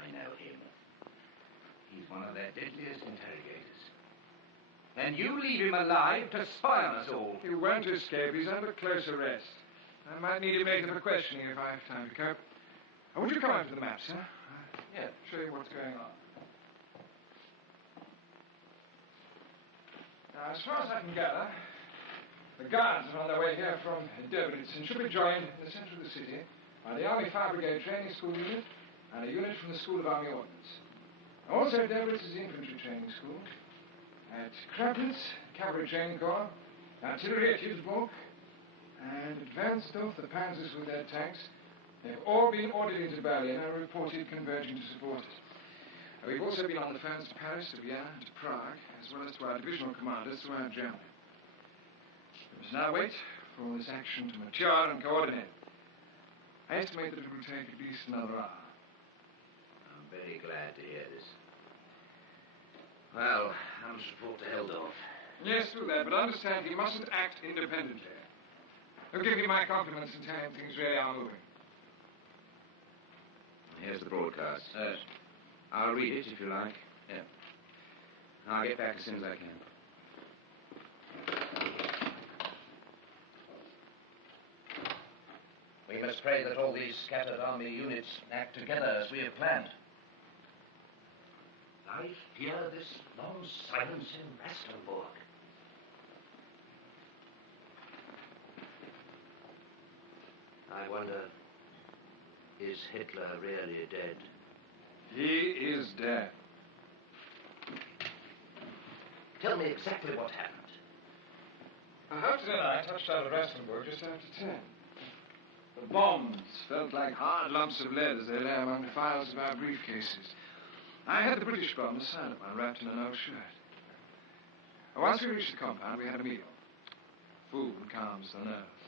I know him. He's one of their deadliest interrogators. And you leave him alive to spy on us all. He won't escape. He's under close arrest. I might need him later for questioning if I have time to cope. Would you come over to the map, sir? Yeah, show you what's going on. Now, as far as I can gather, the guards are on their way here from Döberitz and should be joined in the center of the city by the Army Fire Brigade Training School unit and a unit from the School of Army Ordnance. Also, Döberitz's infantry training school. At Krapnitz, Cavalry Training Corps, artillery at Hülsburg, and advanced off the panzers with their tanks. They've all been ordered into Berlin and are reported converging to support us. We've also been on the phones to Paris, to Vienna, to Prague, as well as to our divisional commanders throughout Germany. We must now wait for this action to mature and coordinate. I estimate that it will take at least another hour. I'm very glad to hear this. Well, I'm to report to Heldorf. Yes, do that, but understand he mustn't act independently. I'll give you my compliments and tell him things really are moving. Here's the broadcast. I'll read it if you like. Yeah. I'll get back as soon as I can. We must pray that all these scattered army units act together as we have planned. I hear this long silence in Rastenburg. I wonder, is Hitler really dead? He is dead. Tell me exactly what happened. After tonight, I touched out of Rastenburg just after 10. The bombs felt like hard lumps of lead as they lay among the files of our briefcases. I had the British bomb beside of mine, wrapped in an old shirt. Once we reached the compound, we had a meal. Food calms the nerves.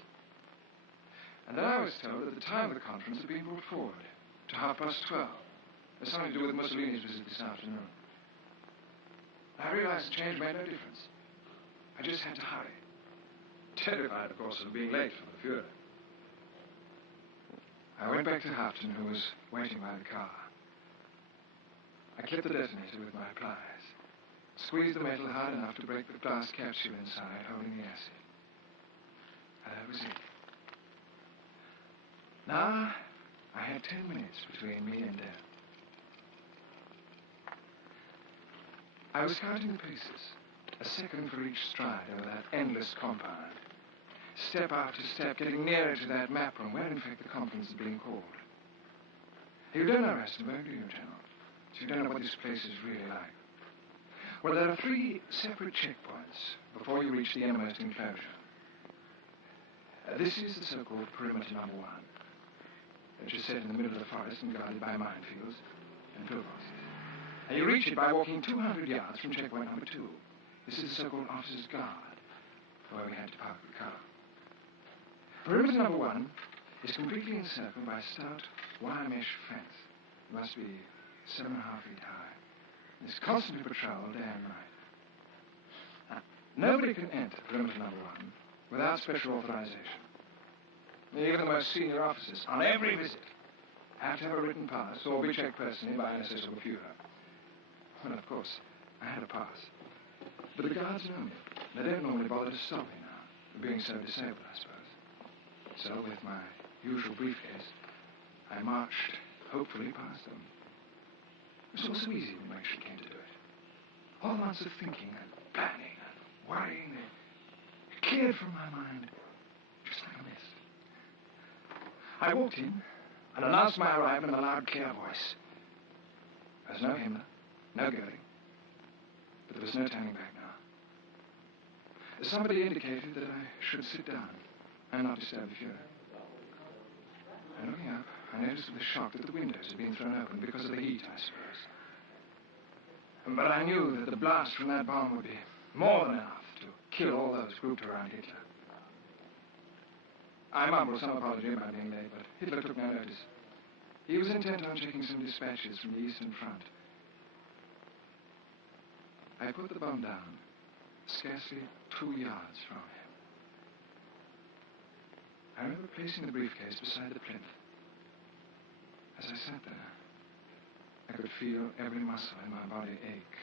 And then I was told that the time of the conference had been brought forward to 12:30. There's something to do with Mussolini's visit this afternoon. I realized the change made no difference. I just had to hurry. Terrified, of course, of being late for the Fuhrer. I went back to Hafton, who was waiting by the car. I clipped the detonator with my pliers, squeezed the metal hard enough to break the glass capsule inside, holding the acid. That was it. Now, I had 10 minutes between me and death. I was counting the paces, a second for each stride over that endless compound. Step after step, getting nearer to that map room where, in fact, the conference is being called. You don't know Rastenburg, do you, General? So you don't know what this place is really like. Well, there are 3 separate checkpoints before you reach the innermost enclosure. This is the so-called perimeter number 1, which is set in the middle of the forest and guarded by minefields and pillboxes. And you reach it by walking 200 yards from checkpoint number 2. This is the so-called officer's guard, where we had to park the car. Perimeter number 1 is completely encircled by a stout wire mesh fence. It must be 7.5 feet high. It's constantly patrolled day and night. Now, nobody can enter perimeter number 1 without special authorization. Even the most senior officers, on every visit, have to have a written pass or be checked personally by an assessor Führer. Well, of course, I had a pass. But the guards know me. They don't normally bother to stop me now, for being so disabled, I suppose. So, with my usual briefcase, I marched, hopefully, past them. It was all so easy when we actually came to do it. All the months of thinking and planning and worrying, they cleared from my mind just like a mist. I walked in and announced my arrival in a loud, clear voice. There was no Himmler, no Goering, but there was no turning back now. Somebody indicated that I should sit down and not disturb the Fuhrer. And looking up, I noticed with a shock that the windows had been thrown open because of the heat, I suppose. But I knew that the blast from that bomb would be more than enough to kill all those grouped around Hitler. I mumbled some apology about being late, but Hitler took no notice. He was intent on checking some dispatches from the Eastern Front. I put the bomb down, scarcely 2 yards from him. I remember placing the briefcase beside the plinth. As I sat there, I could feel every muscle in my body ache.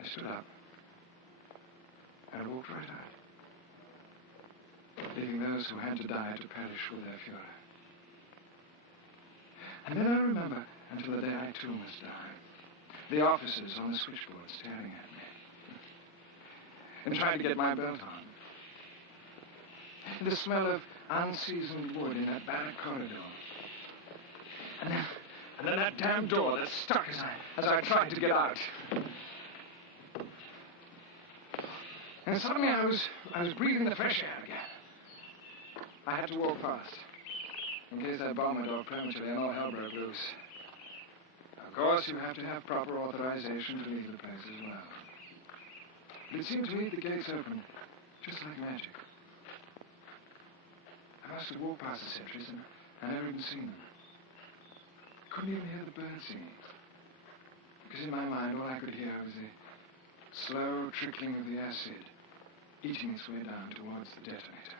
I stood up and walked right out, leaving those who had to die to perish with their Fuhrer. And then I remember, until the day I too must die, the officers on the switchboard staring at me and trying to get my belt on. The smell of unseasoned wood in that barrack corridor. And then that damn door that stuck as I tried to get out. And suddenly I was breathing the fresh air again. I had to walk fast, in case that bomb went off prematurely and all hell broke loose. Of course, you have to have proper authorization to leave the place as well. But it seemed to me the gates opened, just like magic. I must have walked past the sentries and I never even seen them. Couldn't even hear the birds singing. Because in my mind, all I could hear was the slow trickling of the acid eating its way down towards the detonator.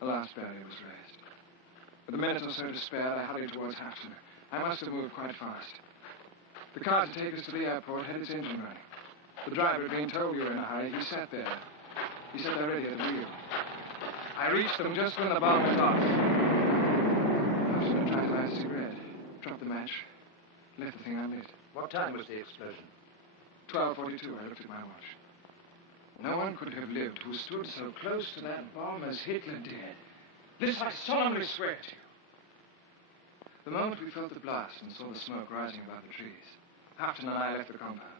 The last barrier was raised. With a minute or so to spare, I hurried towards Hafton. I must have moved quite fast. The car to take us to the airport had its engine running. The driver had been told we were in a hurry. He sat there. He sat there ready at the wheel. I reached them just when the bomb went off. Hafton tried to light a cigarette, dropped the match, left the thing unlit. What time was the explosion? 12:42. I looked at my watch. No one could have lived who stood so close to that bomb as Hitler did. This I solemnly swear to you. The moment we felt the blast and saw the smoke rising above the trees, Hafton and I left the compound.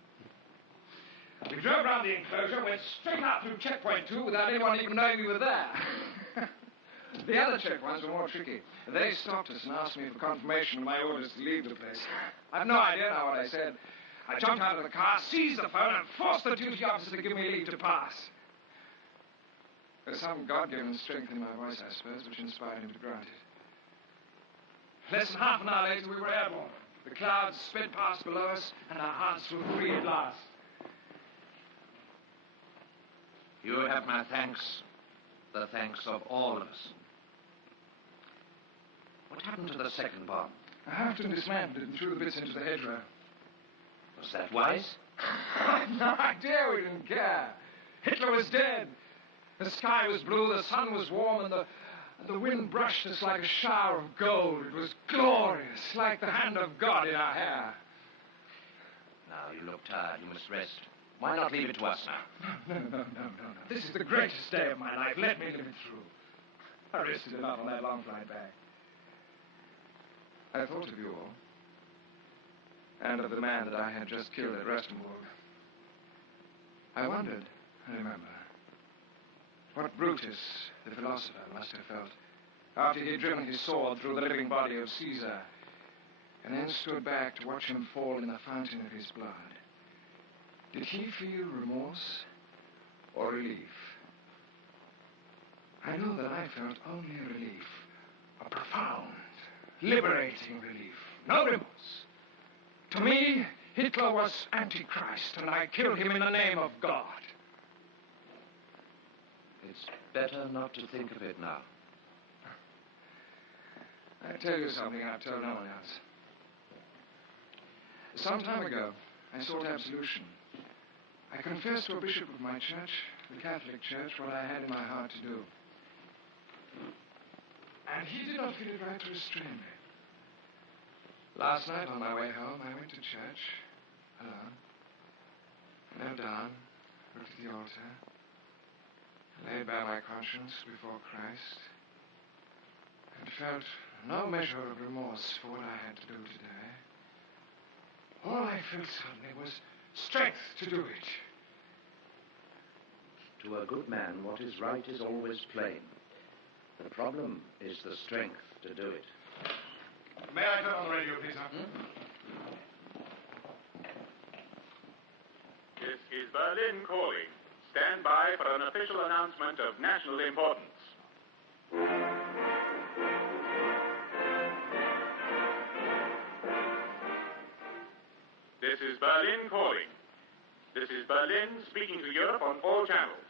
We drove round the enclosure, went straight out through checkpoint 2 without anyone even knowing we were there. The other checkpoints were more tricky. They stopped us and asked me for confirmation of my orders to leave the place. I've no idea now what I said. I jumped out of the car, seized the phone, and forced the duty officer to give me leave to pass. There's some God-given strength in my voice, I suppose, which inspired him to grant it. Less than half an hour later, we were airborne. The clouds sped past below us, and our hearts were free at last. You have my thanks, the thanks of all of us. What happened to the second bomb? Hafton dismantled it and threw the bits into the hedgerow. Was that wise? I've no idea. We didn't care. Hitler was dead. The sky was blue, the sun was warm, and the wind brushed us like a shower of gold. It was glorious, like the hand of God in our hair. Now, you look tired. You must rest. Why not leave it to us now? No. This is the greatest day of my life. Let me live it through. I rested enough on that long flight back. I thought of you all. And of the man that I had just killed at Rustenburg. I wondered, I remember, what Brutus, the philosopher, must have felt after he had driven his sword through the living body of Caesar and then stood back to watch him fall in the fountain of his blood. Did he feel remorse or relief? I know that I felt only relief, a profound, liberating relief, no remorse. To me, Hitler was Antichrist, and I killed him in the name of God. It's better not to think of it now. I tell you something I've told no one else. Some time ago, I sought absolution. I confessed to a bishop of my church, the Catholic Church, what I had in my heart to do. And he did not feel it right to restrain me. Last night on my way home, I went to church, alone. Knelt down, looked at the altar, laid bare my conscience before Christ, and felt no measure of remorse for what I had to do today. All I felt suddenly was strength to do it. To a good man, what is right is always plain. The problem is the strength to do it. May I turn on the radio, please, sir? This is Berlin calling. Stand by for an official announcement of national importance. This is Berlin calling. This is Berlin speaking to Europe on all channels.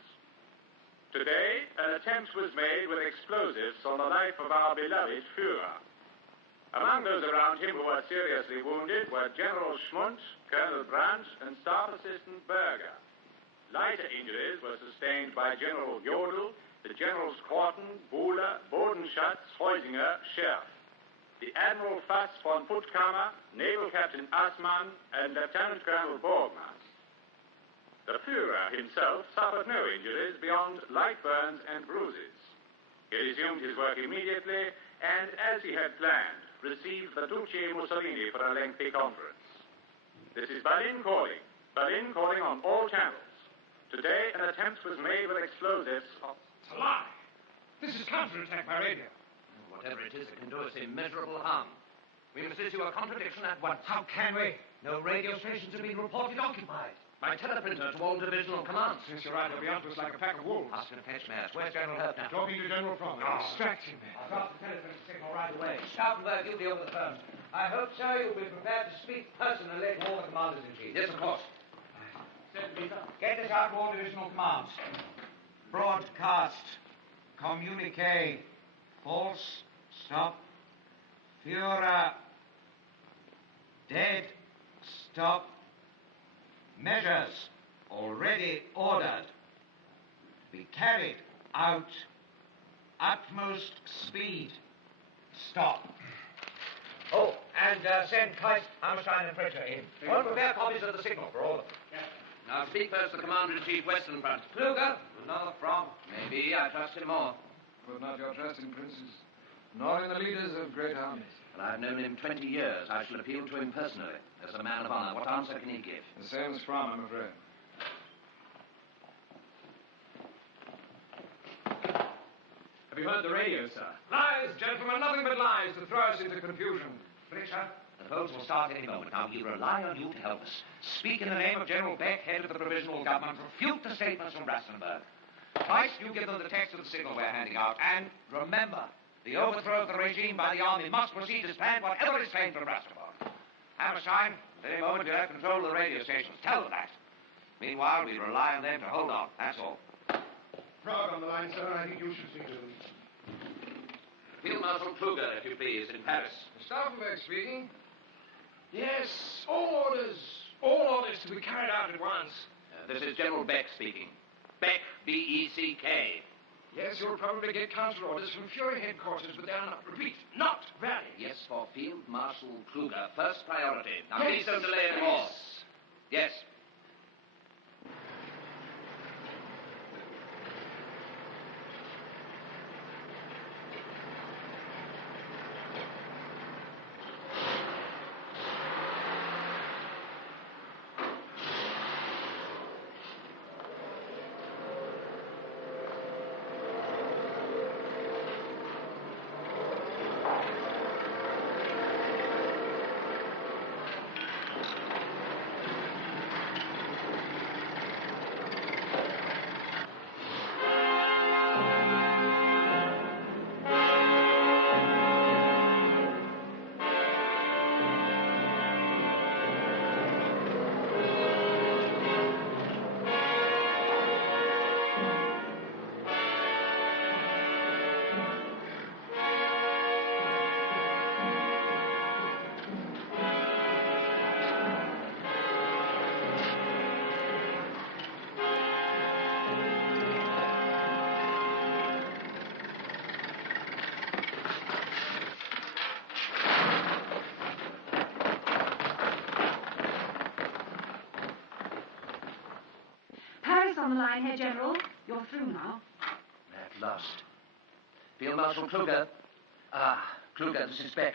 Today, an attempt was made with explosives on the life of our beloved Führer. Among those around him who were seriously wounded were General Schmundt, Colonel Brandt, and Staff Assistant Berger. Lighter injuries were sustained by General Jodl, the Generals Korten, Buhler, Bodenschatz, Heusinger, Scherf, the Admiral Fass von Puttkamer, Naval Captain Assmann, and Lieutenant Colonel Borgmann. The Führer himself suffered no injuries beyond light burns and bruises. He resumed his work immediately and, as he had planned, received the Duce Mussolini for a lengthy conference. This is Berlin calling on all channels. Today, an attempt was made with explosives. It's a lie. This is counterattack by radio. Whatever it is, it can do us immeasurable harm. We must issue a contradiction at once. How can we? No radio stations have been reported occupied. My teleprinter to all divisional commands. Since you're right, they'll be onto us like a pack of wolves. Ask him to fetch mass. Where's General Hurt now? Talking to General Fromm. Distracting me. I've got the telephone signal right away. Stauffenberg, you'll be over the phone. I hope, sir, you'll be prepared to speak personally to all the commanders-in-chief. Yes, of course. Certainly, sir. Get this out to all divisional commands. Broadcast. Communique. False. Stop. Führer. Dead. Stop. Measures already ordered. Be carried out. Utmost speed. Stop. Oh, and send Kleist, Hammerstein, and Fletcher in. Won't prepare copies of the signal for all of them. Now speak first to the Commander-in-Chief, Western Front. Kluger? Another Fromm. Maybe. I trust him more. Put not your trust in princes, nor in the leaders of great armies. Well, I've known him 20 years. I shall appeal to him personally, as a man of honor. What answer can he give? The same as Fromm, I'm afraid. Have you heard the radio, sir? Lies, gentlemen, nothing but lies to throw us into confusion. Fletcher, the polls will start any moment. Now, we rely on you to help us. Speak in the name of General Beck, head of the provisional government. Refute the statements from Rastenburg. Twice you give them the text of the signal we're handing out. And remember, the overthrow of the regime by the army must proceed as planned, whatever is claimed from Rastenburg. Hammerstein, at any moment you'll have control of the radio stations. Tell them that. Meanwhile, we rely on them to hold on. That's all. Prague on the line, sir. I think you should speak to them. Field Marshal Kluger, if you please, in Paris. Stauffenberg speaking. Yes, all orders to be carried out at once. This is General Beck speaking. Beck, B-E-C-K. Yes, you'll probably get counter orders from Fury headquarters, but they're not, repeat, not valid. Yes, for Field Marshal Kluger, first priority. Now, please don't delay any more. Yes. on the line, Herr General. You're through now. At last. Field Marshal Kluger. Ah, Kluger, this is Beck.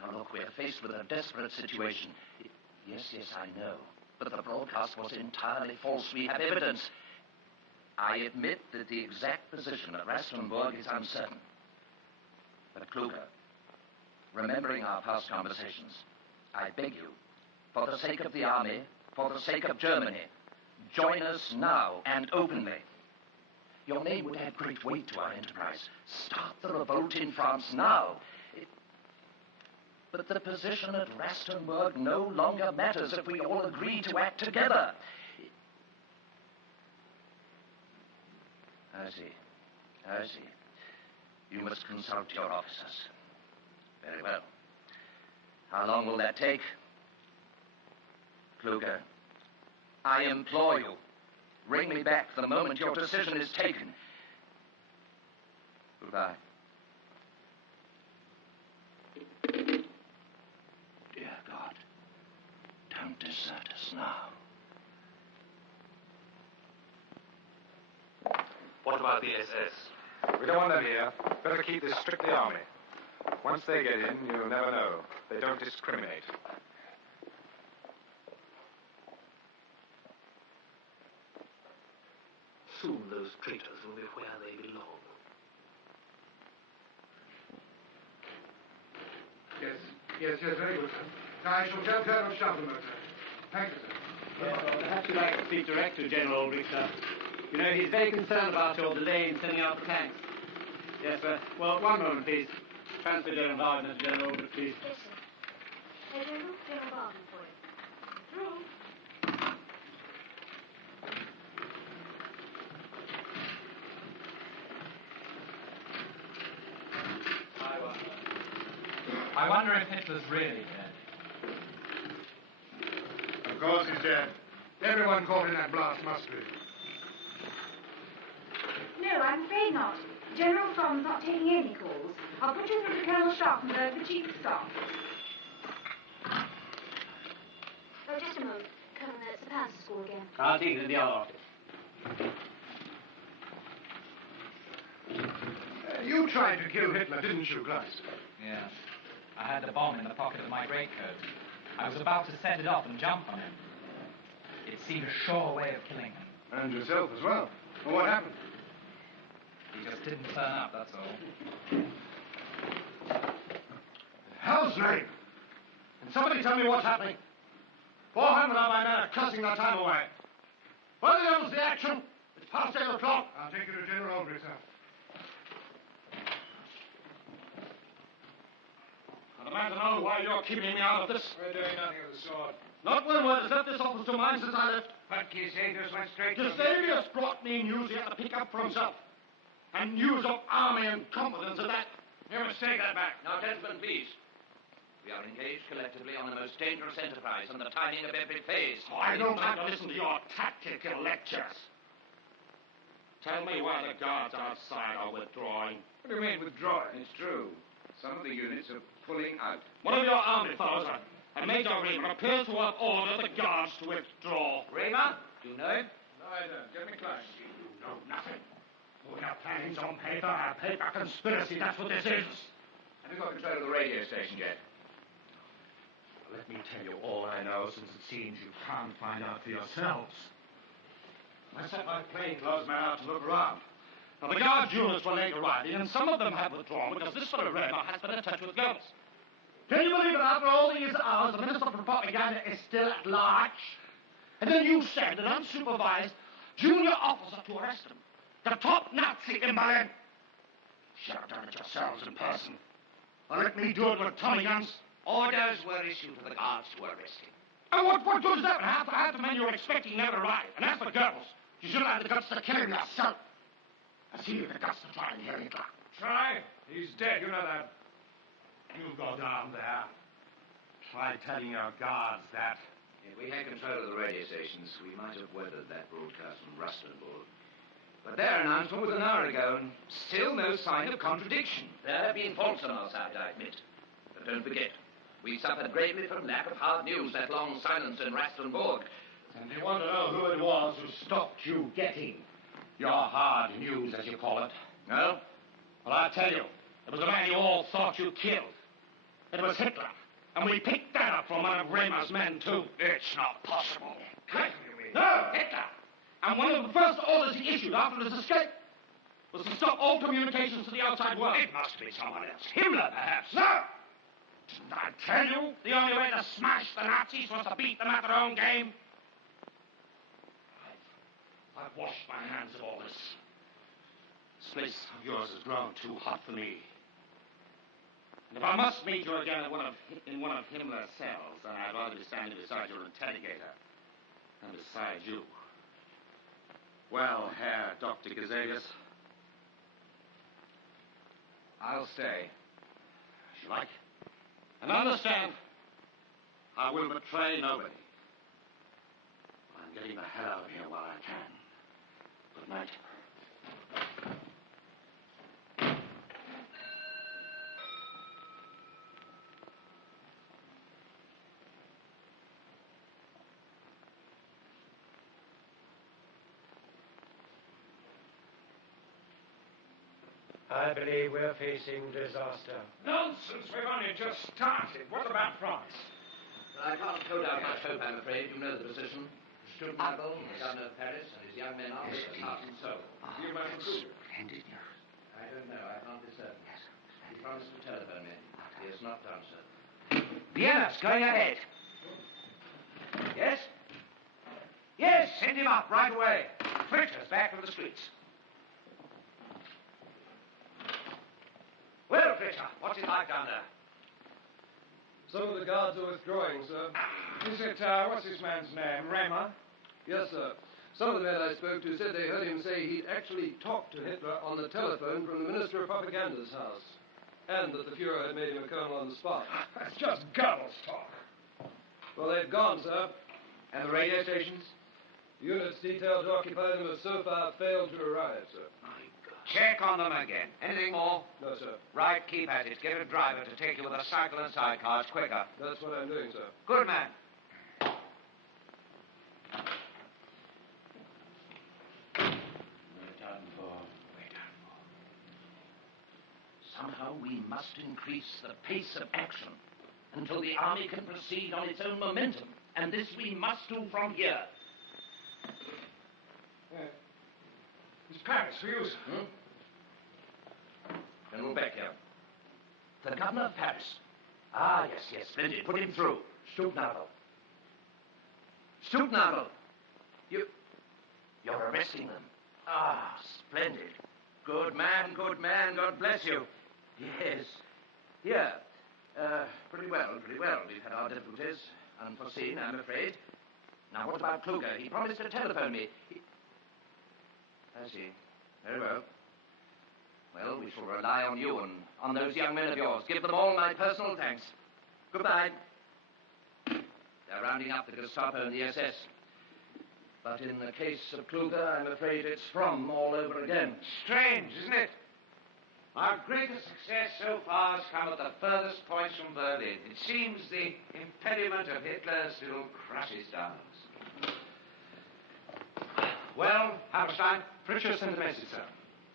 Now look, we're faced with a desperate situation. Yes, I know. But the broadcast was entirely false. We have evidence. I admit that the exact position of Rastenburg is uncertain. But Kluger, remembering our past conversations, I beg you, for the sake of the army, for the sake of Germany, join us now and openly. Your name would add great weight to our enterprise. Start the revolt in France now. But the position at Rastenburg no longer matters if we all agree to act together. I see. You must consult your officers. Very well. How long will that take? Kluger, I implore you, ring me back the moment your decision is taken. Goodbye. Dear God, don't desert us now. What about the SS? We don't want them here. Better keep this strictly army. Once they get in, you'll never know. They don't discriminate. Soon those traitors will be where they belong. Yes, very good, sir. I shall tell Colonel Stauffenberg, sir. Thank you, sir. Yes, well, perhaps you'd like to speak direct to General Ulrich, sir. You know, he's very concerned about your delay in sending out the tanks. Yes, sir. Well, one moment, please. Transfer General Wagner to General Ulrich, please. Yes, sir. Herr General, General Wagner for you. Through. I wonder if Hitler's really dead. Of course he's dead. Everyone caught in that blast must be. No, I'm afraid not. General Fromm's not taking any calls. I'll put you through to Colonel Stauffenberg, the Chief of Staff. Oh, just a moment. Colonel, it's the Panzer School again. I'll take it to the other office. You tried to kill Hitler, didn't you, Gleis? Yes. I had the bomb in the pocket of my greatcoat. I was about to set it off and jump on him. It seemed a sure way of killing him. And yourself as well. Well, what happened? He just didn't turn up, that's all. Hell's name! Can somebody tell me what's happening? 400 of my men are cussing their time away. What the hell's the action? It's past 8 o'clock. I'll take you to General Ulrich, sir. I demand to know why you're keeping me out of this. We're doing nothing of the sort. Not one word has left this office of mine since I left. But Gusavius went straight to... Gusavius brought me news he had to pick up for himself. And news of army and confidence at that. You must take that back. Now, gentlemen, please. We are engaged collectively on the most dangerous enterprise and the timing of every phase. Oh, I don't have to listen to your tactical lectures. Tell me why the guards outside are withdrawing. What do you mean, withdrawing? It's true. Some of the units are pulling out. One of your army fellows, a Major Raymer, appears to have ordered the guards to withdraw. Raymer, do you know? No, I don't. Get me Klein. You know nothing. We have plannings on paper, a paper conspiracy, that's what this is. Have you got control of the radio station yet? Let me tell you all I know, since it seems you can't find out for yourselves. I sent my plainclothes men out to look around. Now, the guard units were late arriving, and some of them have withdrawn because this fellow Raymer has been in touch with Goebbels. Can you believe it? After all these hours, the Minister for Propaganda is still at large? And then you send an unsupervised junior officer to arrest him. The top Nazi in Berlin. Should have done it yourselves in person. Or let me do it with Tommy guns. Orders were issued to the guards to arrest him. And what good is that? Half the men you're expecting never arrive. And as for Goebbels, you should have the guts to kill him yourself. As he had the guts to try and kill Hitler. Try? He's dead, you know that. You go down there. Try telling your guards that. If we had control of the radio stations, we might have weathered that broadcast from Rastenburg. But their announcement was an hour ago, and still no sign of contradiction. There have been faults on our side, I admit. But don't forget, we suffered greatly from lack of hard news, that long silence in Rastenburg. And you want to know who it was who stopped you getting your hard news, as you call it? No? Well, I tell you, it was the man you all thought you killed. It was Hitler. And we picked that up from one of Raymer's men, too. It's not possible. No, Hitler! And one of the first orders he issued after his escape was to stop all communications to the outside world. It must be someone else. Himmler, perhaps. No! Didn't I tell you the only way to smash the Nazis was to beat them at their own game? I've washed my hands of all this. This place of yours has grown too hot for me. And if I must meet you again in one of Himmler's cells, then I'd rather be standing beside your interrogator than beside you. Well, Herr Dr. Geselius, I'll stay. As you like. And understand, I will betray nobody. I'm getting the hell out of here while I can. Good night. I believe we're facing disaster. Nonsense, we've only just started. What about France? I can't hold out much hope, I'm afraid. You know the position. Stubenagel, the governor of Paris, and his young men are with us, heart and soul. You might improve. Splendid news. I don't know. I can't be certain. Yes. He promised to telephone me. He has not done so. Vienna's going ahead. Yes? Yes, send him up right away. Fritsch's back from the streets. Well, Fritsch, what's it like down there? Some of the guards are withdrawing, sir. Is it, what's this man's name? Raymer? Yes, sir. Some of the men I spoke to said they heard him say he'd actually talked to Hitler on the telephone from the Minister of Propaganda's house, and that the Fuhrer had made him a colonel on the spot. That's just girls' talk. Well, they've gone, sir. And the radio stations? Units detailed to occupy them have so far failed to arrive, sir. Check on them again. Anything more? No, sir. Right, keep at it. Get a driver to take you with a cycle and sidecars quicker. That's what I'm doing, sir. Good man. Somehow we must increase the pace of action until the army can proceed on its own momentum. And this we must do from here. It's Paris for you, sir. General Becker. The governor of Paris. Ah, yes, splendid. Put him through. Stubenagel. Stubenagel. You're arresting them. Ah, splendid. Good man, God bless you. Yes. Here. Pretty well. We've had our difficulties. Unforeseen, I'm afraid. Now, what about Kluger? He promised to telephone me. I see. Very well. Well, we shall rely on you and on those young men of yours. Give them all my personal thanks. Goodbye. They're rounding up the Gestapo and the SS. But in the case of Kluger, I'm afraid it's from all over again. Strange, isn't it? Our greatest success so far has come at the furthest points from Berlin. It seems the impediment of Hitler still crushes down. Well, Hammerstein? Fritsch sent a message, sir.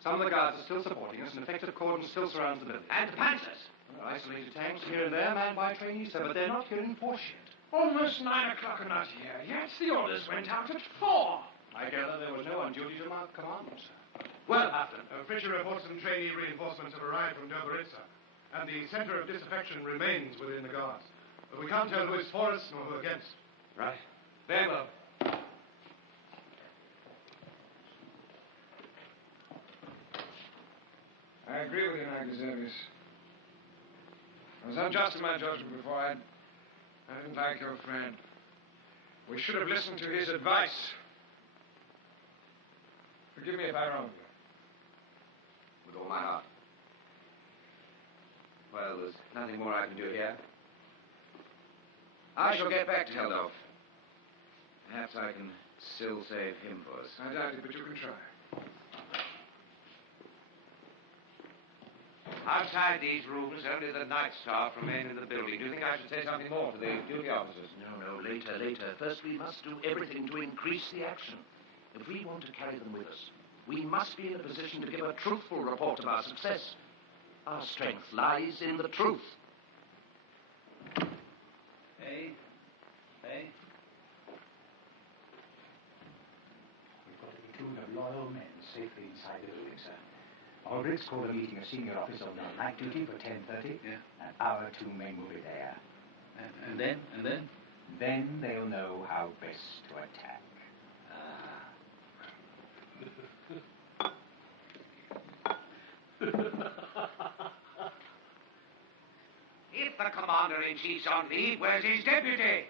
Some of the guards are still supporting us, and effective cordon still surrounds the building. And the Panzers? There are isolated tanks here and there, manned by trainees, sir, but they're not here in force yet. Almost 9 o'clock at night here. Yes, the orders went out at 4. I gather there was no one on duty to mark command, sir. Well, Afton. Fritsch reports some trainee reinforcements have arrived from Doberitza, and the center of disaffection remains within the guards. But we can't tell who is for us nor who against. Right. Very well. I agree with you, Nagazelius. I was unjust in my judgment before. I didn't like your friend. We should have listened to his advice. Forgive me if I wronged you. With all my heart. Well, there's nothing more I can do here. I shall get back to Heldorf. Perhaps I can still save him for us. I doubt it, but you can try. Outside these rooms, only the night staff remain in the building. Do you think I should say something more to the duty officers? No, later. First, we must do everything to increase the action. If we want to carry them with us, we must be in a position to give a truthful report of our success. Our strength lies in the truth. Hey? Hey? We've got a platoon of loyal men safely inside the building, sir. Aldrich's called a meeting of senior officers on night duty for 10:30. Yeah. And our 2 men will be there. And then? Then they'll know how best to attack. If the Commander-in-Chief's on leave, where's his deputy?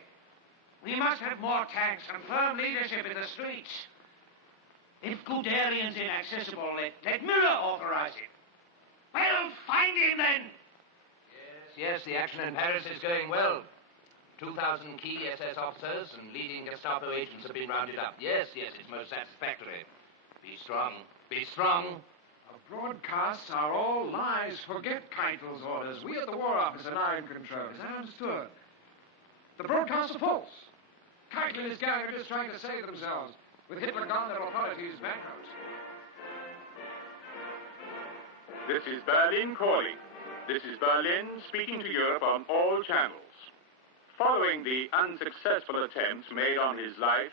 We must have more tanks and firm leadership in the streets. If Guderian's inaccessible, let Müller authorize it. Well, find him then! Yes, the action in Paris is going well. 2,000 key SS officers and leading Gestapo agents have been rounded up. Yes, it's most satisfactory. Be strong. Be strong. Our broadcasts are all lies. Forget Keitel's orders. We at the War Office are now in control. Is that understood? The broadcasts are false. Keitel and his gang are just trying to save themselves. With Hitler gone, their authority is bankrupt. This is Berlin calling. This is Berlin speaking to Europe on all channels. Following the unsuccessful attempts made on his life,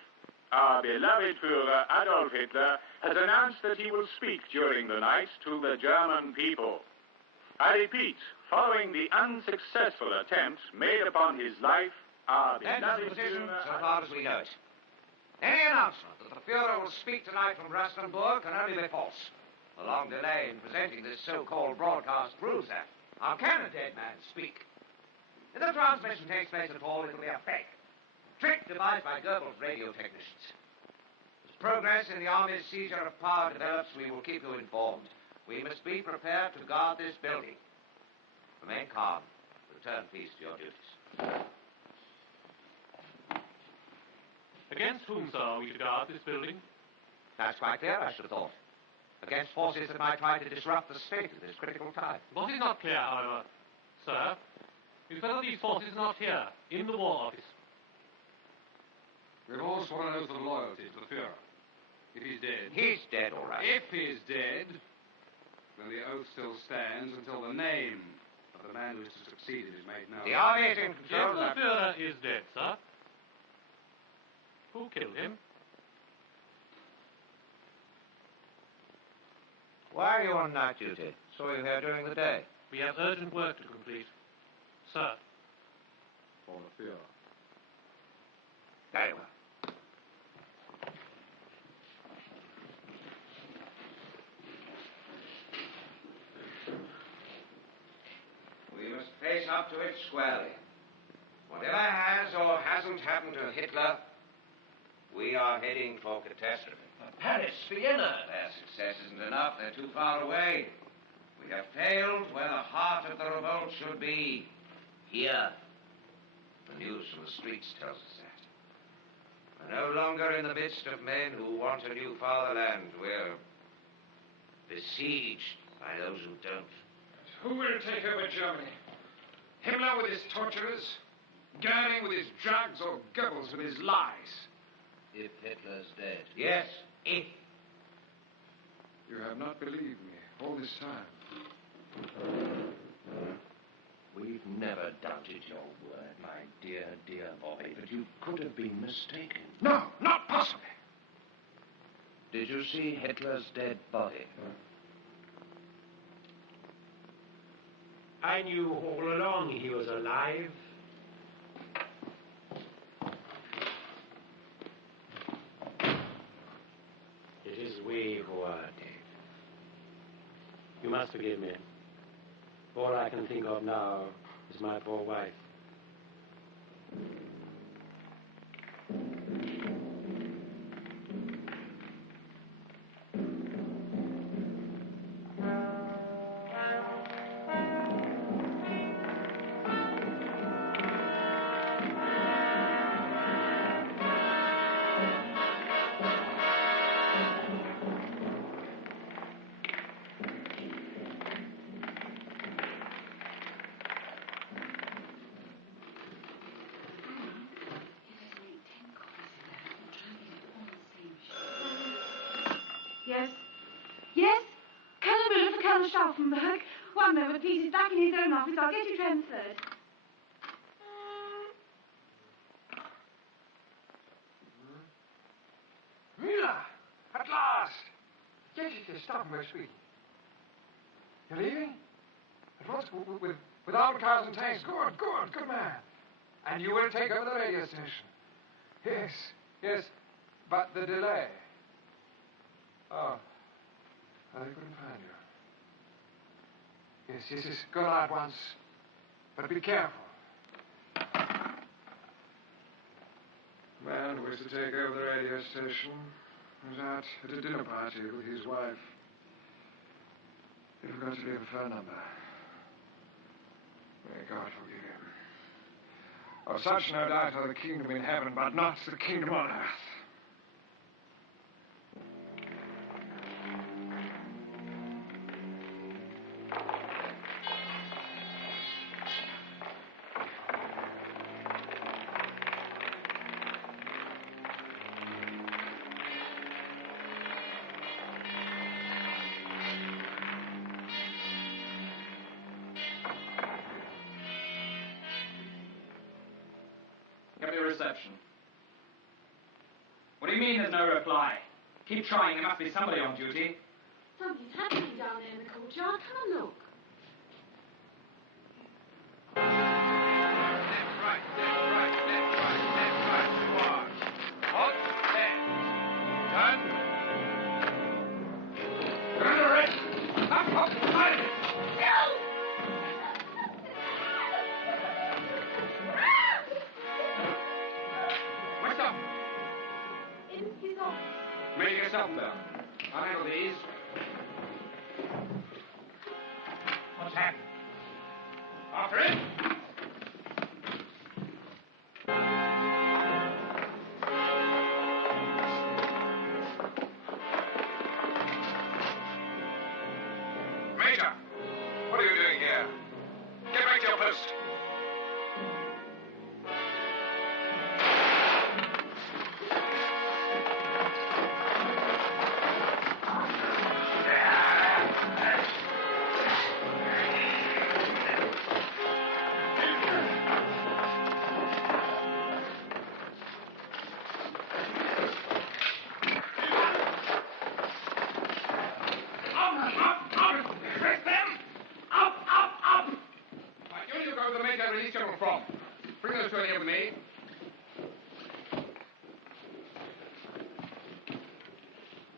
our beloved Führer Adolf Hitler has announced that he will speak during the night to the German people. I repeat, following the unsuccessful attempts made upon his life, our That is beloved the decision Führer so far as we know it. Any announcement that the Führer will speak tonight from Rastenburg can only be false. The long delay in presenting this so-called broadcast proves that. How can a dead man speak? If the transmission takes place at all, it'll be a fake. Trick devised by Goebbels' radio technicians. As progress in the army's seizure of power develops, we will keep you informed. We must be prepared to guard this building. Remain calm. Return peace to your duties. Against whom, sir, are we to guard this building? That's quite clear, I should have thought. Against forces that might try to disrupt the state at this critical time. What is not clear, however, sir, is whether these forces are not here, in the War Office. We've all sworn an oath of loyalty to the Führer. If he's dead... He's dead, all right. If he's dead, then the oath still stands until the name of the man who is to succeed him is made known. The army is in control. If the Führer is dead, sir, who killed him? Why are you on night duty? Saw you here during the day. We have urgent work to complete. Sir. For the Führer. Very well. We must face up to it squarely. Whatever has or hasn't happened to Hitler, we are heading for catastrophe. Paris, Vienna. Their success isn't enough. They're too far away. We have failed where the heart of the revolt should be. Here. The news from the streets tells us that. We're no longer in the midst of men who want a new fatherland. We're besieged by those who don't. Who will take over Germany? Himmler with his torturers? Goering with his drugs, or Goebbels with his lies? If Hitler's dead. Yes, if. You have not believed me all this time. We've never doubted your word, my dear, dear boy, but you could have been mistaken. No, not possibly. Did you see Hitler's dead body? I knew all along he was alive. It is we who are dead. You must forgive me. All I can think of now is my poor wife. Yes? Yes? Colonel Müller for Colonel Stauffenberg. One moment, please. He's back in his own office. I'll get you transferred. Müller! At last! Yes, it is Stauffenberg speaking. You're leaving? At once, with armored cars and tanks. Good man. And you will take over the radio station. Yes. But the delay. Oh, they couldn't find you. Yes. Go now at once. But be careful. Man who wished to take over the radio station was out at a dinner party with his wife. He forgot to leave a phone number. May God forgive him. Of such, no doubt, are the kingdom in heaven, but not the kingdom on earth. Give me a reception. What do you mean there's no reply? Keep trying, there must be somebody on duty. Something's happening down there in the courtyard. Come and look. Left, right. Watch. Hot, left. Turn. Turn right. Up, behind it. Make yourself known. I'll handle these. What's happened? After it. Major, what are you doing here? Get back to your post.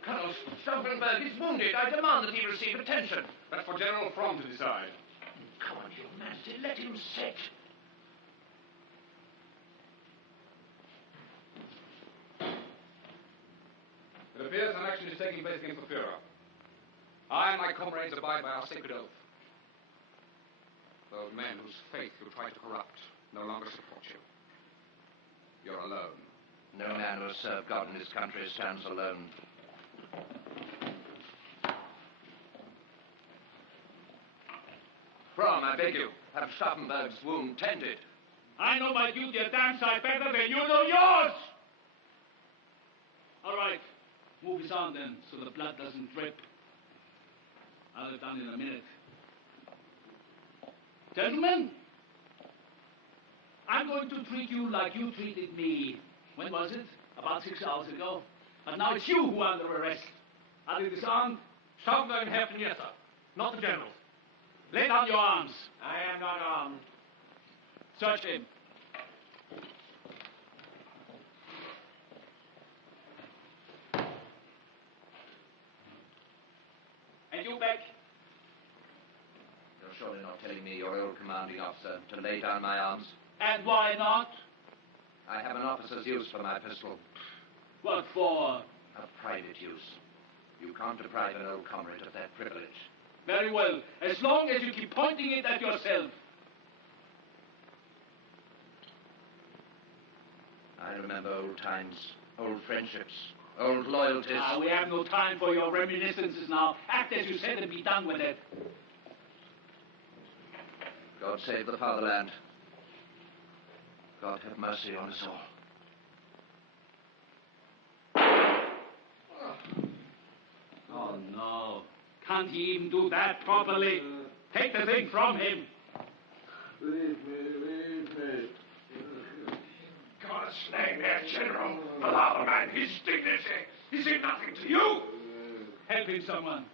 Colonel Stauffenberg is wounded. I demand that he receive attention. That's for General Fromm to decide. Come on, Your Majesty, let him sit. It appears an action is taking place against the Fuhrer. I and my comrades abide by our sacred oath. Those men whose faith you tried to corrupt no longer support you. You're alone. No man who has served God and his country stands alone. Fromm, I beg you, have Stauffenberg's wound tended. I know my duty a damn sight better than you know yours! All right, move his arm then, so the blood doesn't drip. I'll have done in a minute. Gentlemen, I'm going to treat you like you treated me. When was it? About 6 hours ago. But now it's you who are under arrest. Are you disarmed? Stauffenberg and Hefton, yes, sir. Not the general. Lay down your arms. I am not armed. Search him. And you, Beck? You're surely not telling me, your old commanding officer, to lay down my arms? And why not? I have an officer's use for my pistol. What for? A private use. You can't deprive an old comrade of that privilege. Very well, as long as you keep pointing it at yourself. I remember old times, old friendships, old loyalties. We have no time for your reminiscences now. Act as you said and be done with it. God save the fatherland. God have mercy on us all. can't he even do that properly? Take the thing from him. Leave me. God's name, Herr General. Allow the man his dignity. Is he nothing to you? Help him, someone.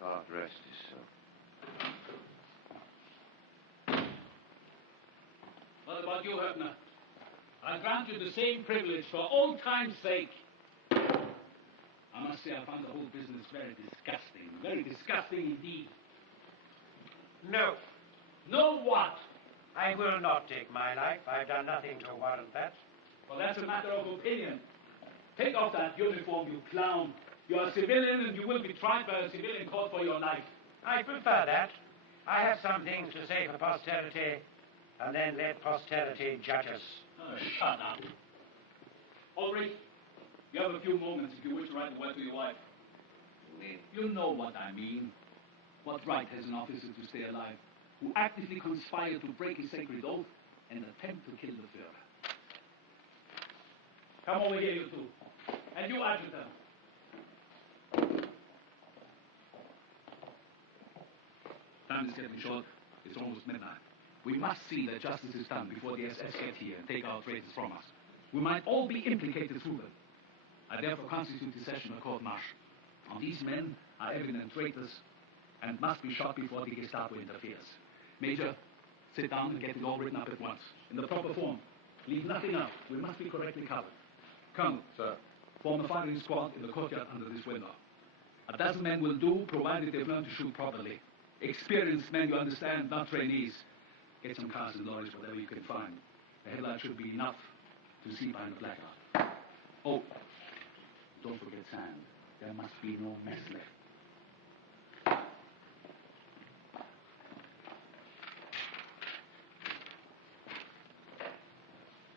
God rest his soul. What about you, Höppner? I grant you the same privilege for old time's sake. I must say I found the whole business very disgusting indeed. No. No what? I will not take my life. I've done nothing to warrant that. Well, that's a matter of opinion. Take off that uniform, you clown. You're a civilian and you will be tried by a civilian court for your life. I prefer that. I have some things to say for posterity, and then let posterity judge us. Oh, shut up. Ulrich, you have a few moments if you wish to write a word to your wife. You know what I mean. What right has an officer to stay alive who actively conspired to break his sacred oath and attempt to kill the Führer? Come over here, you two. And you, adjutant. Time is getting short. It's almost midnight. We must see that justice is done before the SS get here and take our traitors from us. We might all be implicated through them. I therefore constitute the session a court-martial. And these men are evident traitors and must be shot before the Gestapo interferes. Major, sit down and get it all written up at once, in the proper form. Leave nothing out. We must be correctly covered. Colonel, sir, form a firing squad in the courtyard under this window. A dozen men will do, provided they've learned to shoot properly. Experienced men, you understand, not trainees. Get some cars and lorries, whatever you can find. The headlight should be enough to see behind the blackout. Oh, don't forget sand. There must be no mess left.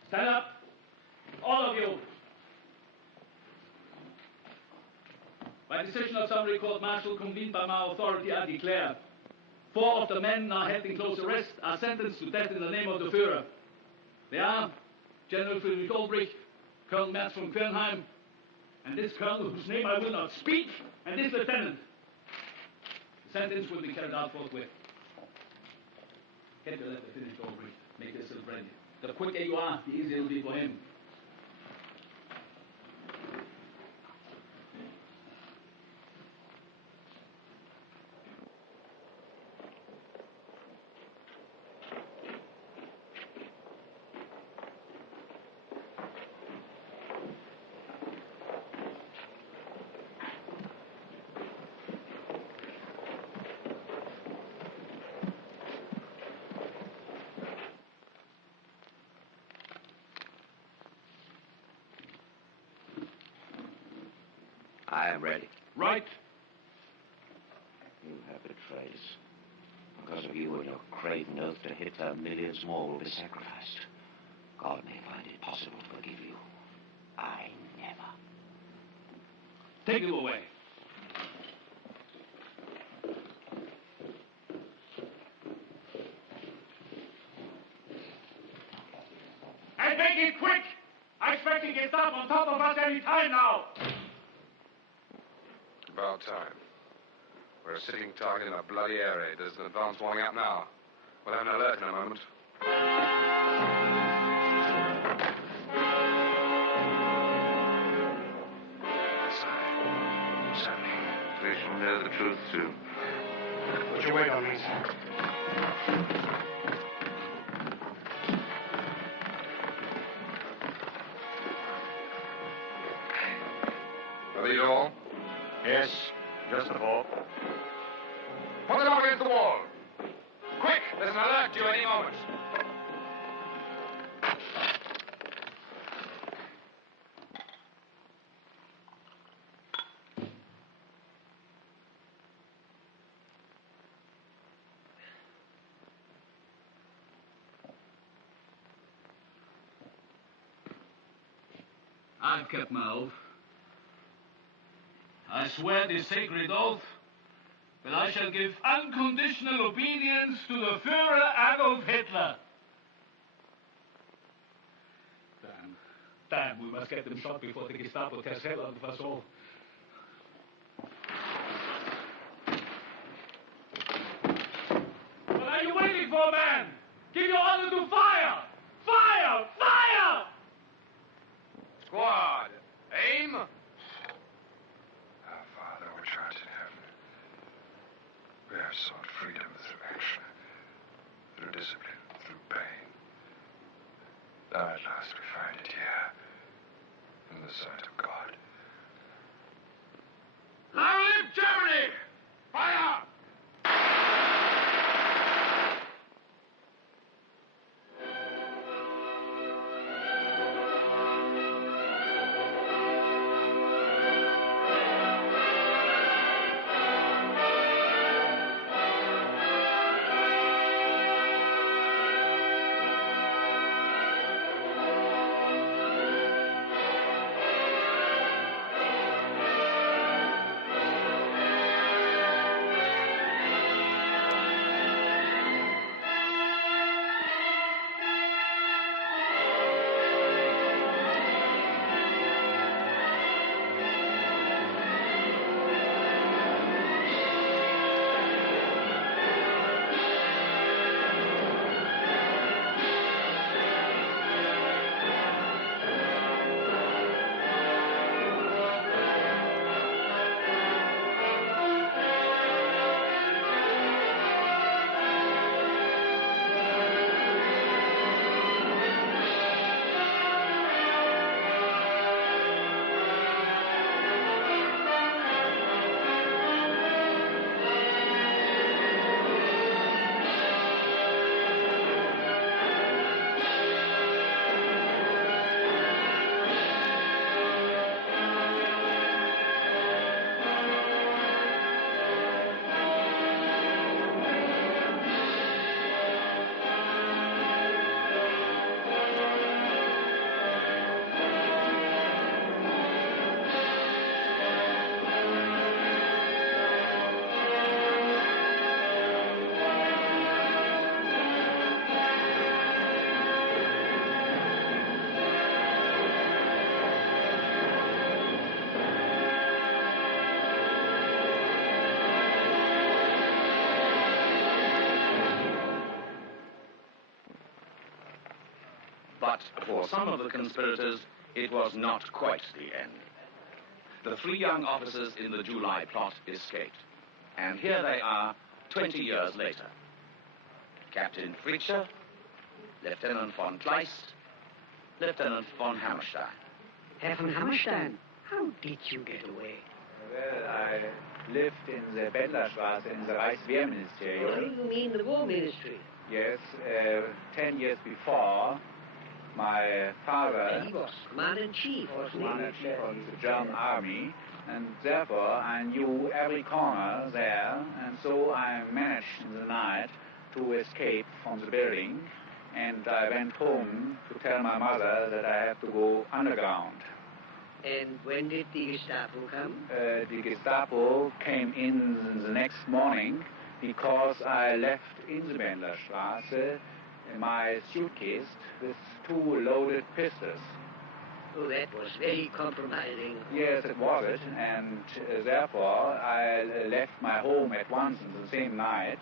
Stand up, all of you. By decision of summary court-martial convened by my authority, I declare 4 of the men now held in close arrest are sentenced to death in the name of the Führer. They are General Friedrich Ulbricht, Colonel Merz von Quernheim, and this colonel whose name I will not speak, and this lieutenant. The sentence will be carried out forthwith. Get your letter finished, Ulbricht. Make yourself ready. The quicker you are, the easier it will be for him. I am ready. Right. You have betrayed us. Because of you and your craven oath to Hitler, millions more will be sacrificed. God may find it possible to forgive you. I never. Take him away. And make it quick! I expect to get up on top of us any time now! About time. We're a sitting target in a bloody air raid. There's an advance warning out now. We'll have an alert in a moment. Sorry. We shall know the truth soon. Put your weight on me, sir. Are these all? Yes, just the 4. Put them up against the wall. Quick! There's an alert due any moment. I've kept my oath. I swear this sacred oath Well, I shall give unconditional obedience to the Führer Adolf Hitler. Damn, we must get them shot before the Gestapo tears hell out of us all. What are you waiting for, man? Give your order to fire! Fire! Fire! Squad, aim! Our Father, which art in heaven, we have sought freedom through action, through discipline, through pain. Now at last we find it here, in the sight of God. Long live Germany! Fire! But for some of the conspirators, it was not quite the end. The 3 young officers in the July plot escaped. And here they are, 20 years later. Captain Fritscher, Lieutenant von Kleist, Lieutenant von Hammerstein. Herr von Hammerstein, how did you get away? Well, I lived in the Bendlerstraße in the Reichswehrministerium. Oh, you mean the War Ministry? Yes, 10 years before, my father... He was Commander-in-Chief, wasn't he? Commander-in-Chief of the German Army, and therefore I knew every corner there, and so I managed in the night to escape from the building, and I went home to tell my mother that I have to go underground. And when did the Gestapo come? The Gestapo came in the next morning because I left in the Bendlerstraße my suitcase with 2 loaded pistols. Oh, that was very compromising. Yes, it was it, and therefore I left my home at once on the same night,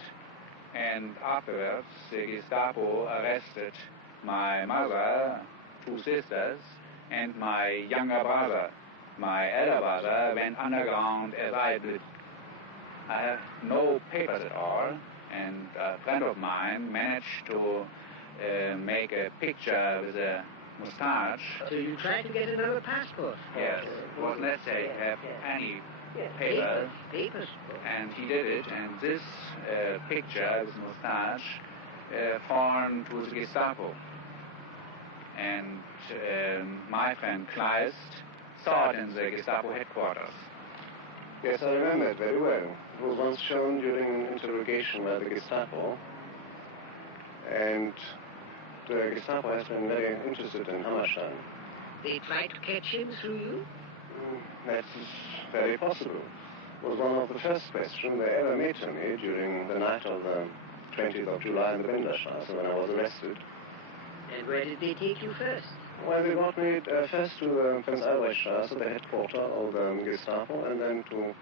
and afterwards the Gestapo arrested my mother, 2 sisters, and my younger brother. My elder brother went underground as I did. I have no papers at all, and a friend of mine managed to make a picture with a mustache. So you tried to get another passport? Yes, it was necessary to have any paper. Papers. And he did it, and this picture, this mustache, foreign to the Gestapo. And my friend Kleist saw it in the Gestapo headquarters. Yes, I remember it very well. It was once shown during an interrogation by the Gestapo. And the Gestapo has been very interested in Hammerstein. They tried to catch him through you? That's very possible. was one of the first questions they ever made to me during the night of the 20th of July in the Binderstrasse when I was arrested. And where did they take you first? Well, they brought me first to the Prince Albrechtstrasse, the headquarters of the Gestapo, and then to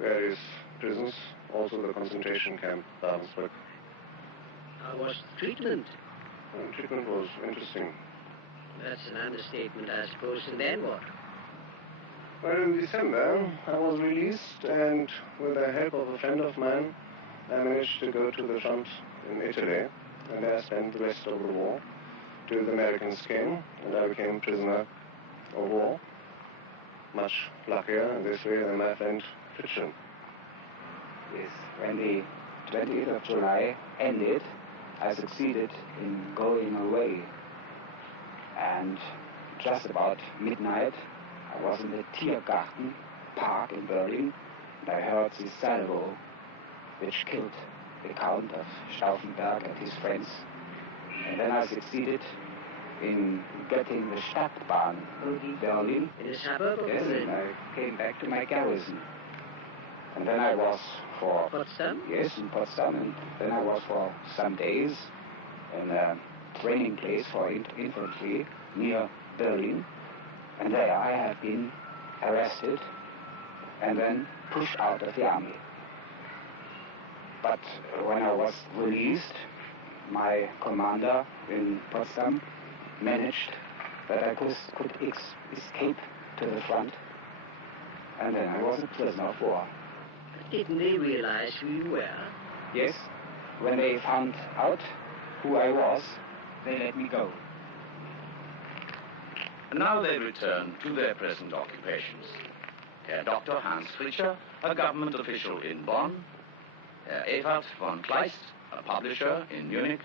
various prisons, also the concentration camp, Ravensbrück. How was the treatment? Well, treatment was interesting. That's an understatement, I suppose. And then what? Well, in December, I was released, and with the help of a friend of mine, I managed to go to the front in Italy, and there I spent the rest of the war till the Americans came, and I became prisoner of war. Much luckier in this way than my friend Fritschen. Yes, when the 20th of July ended, I succeeded in going away. And just about midnight, I was in the Tiergarten Park in Berlin, and I heard the salvo which killed the Count of Stauffenberg and his friends. And then I succeeded in getting the Stadtbahn in Berlin. In the suburb of Yes, Berlin? and I came back to my garrison. And then I was for... Potsdam? Yes, in Potsdam. And then I was for some days in a training place for infantry near Berlin. And there I have been arrested and then pushed out of the army. But when I was released, my commander in Potsdam managed that I could escape to the front, and then I was a prisoner of war. Didn't they realize who you were? Yes, when they found out who I was, they let me go. And now they return to their present occupations. Herr Dr. Hans Fritscher, a government official in Bonn, Herr Evert von Kleist, a publisher in Munich,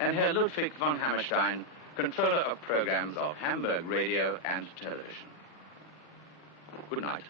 and Herr Ludwig von Hammerstein, controller of programs of Hamburg Radio and Television. Good night.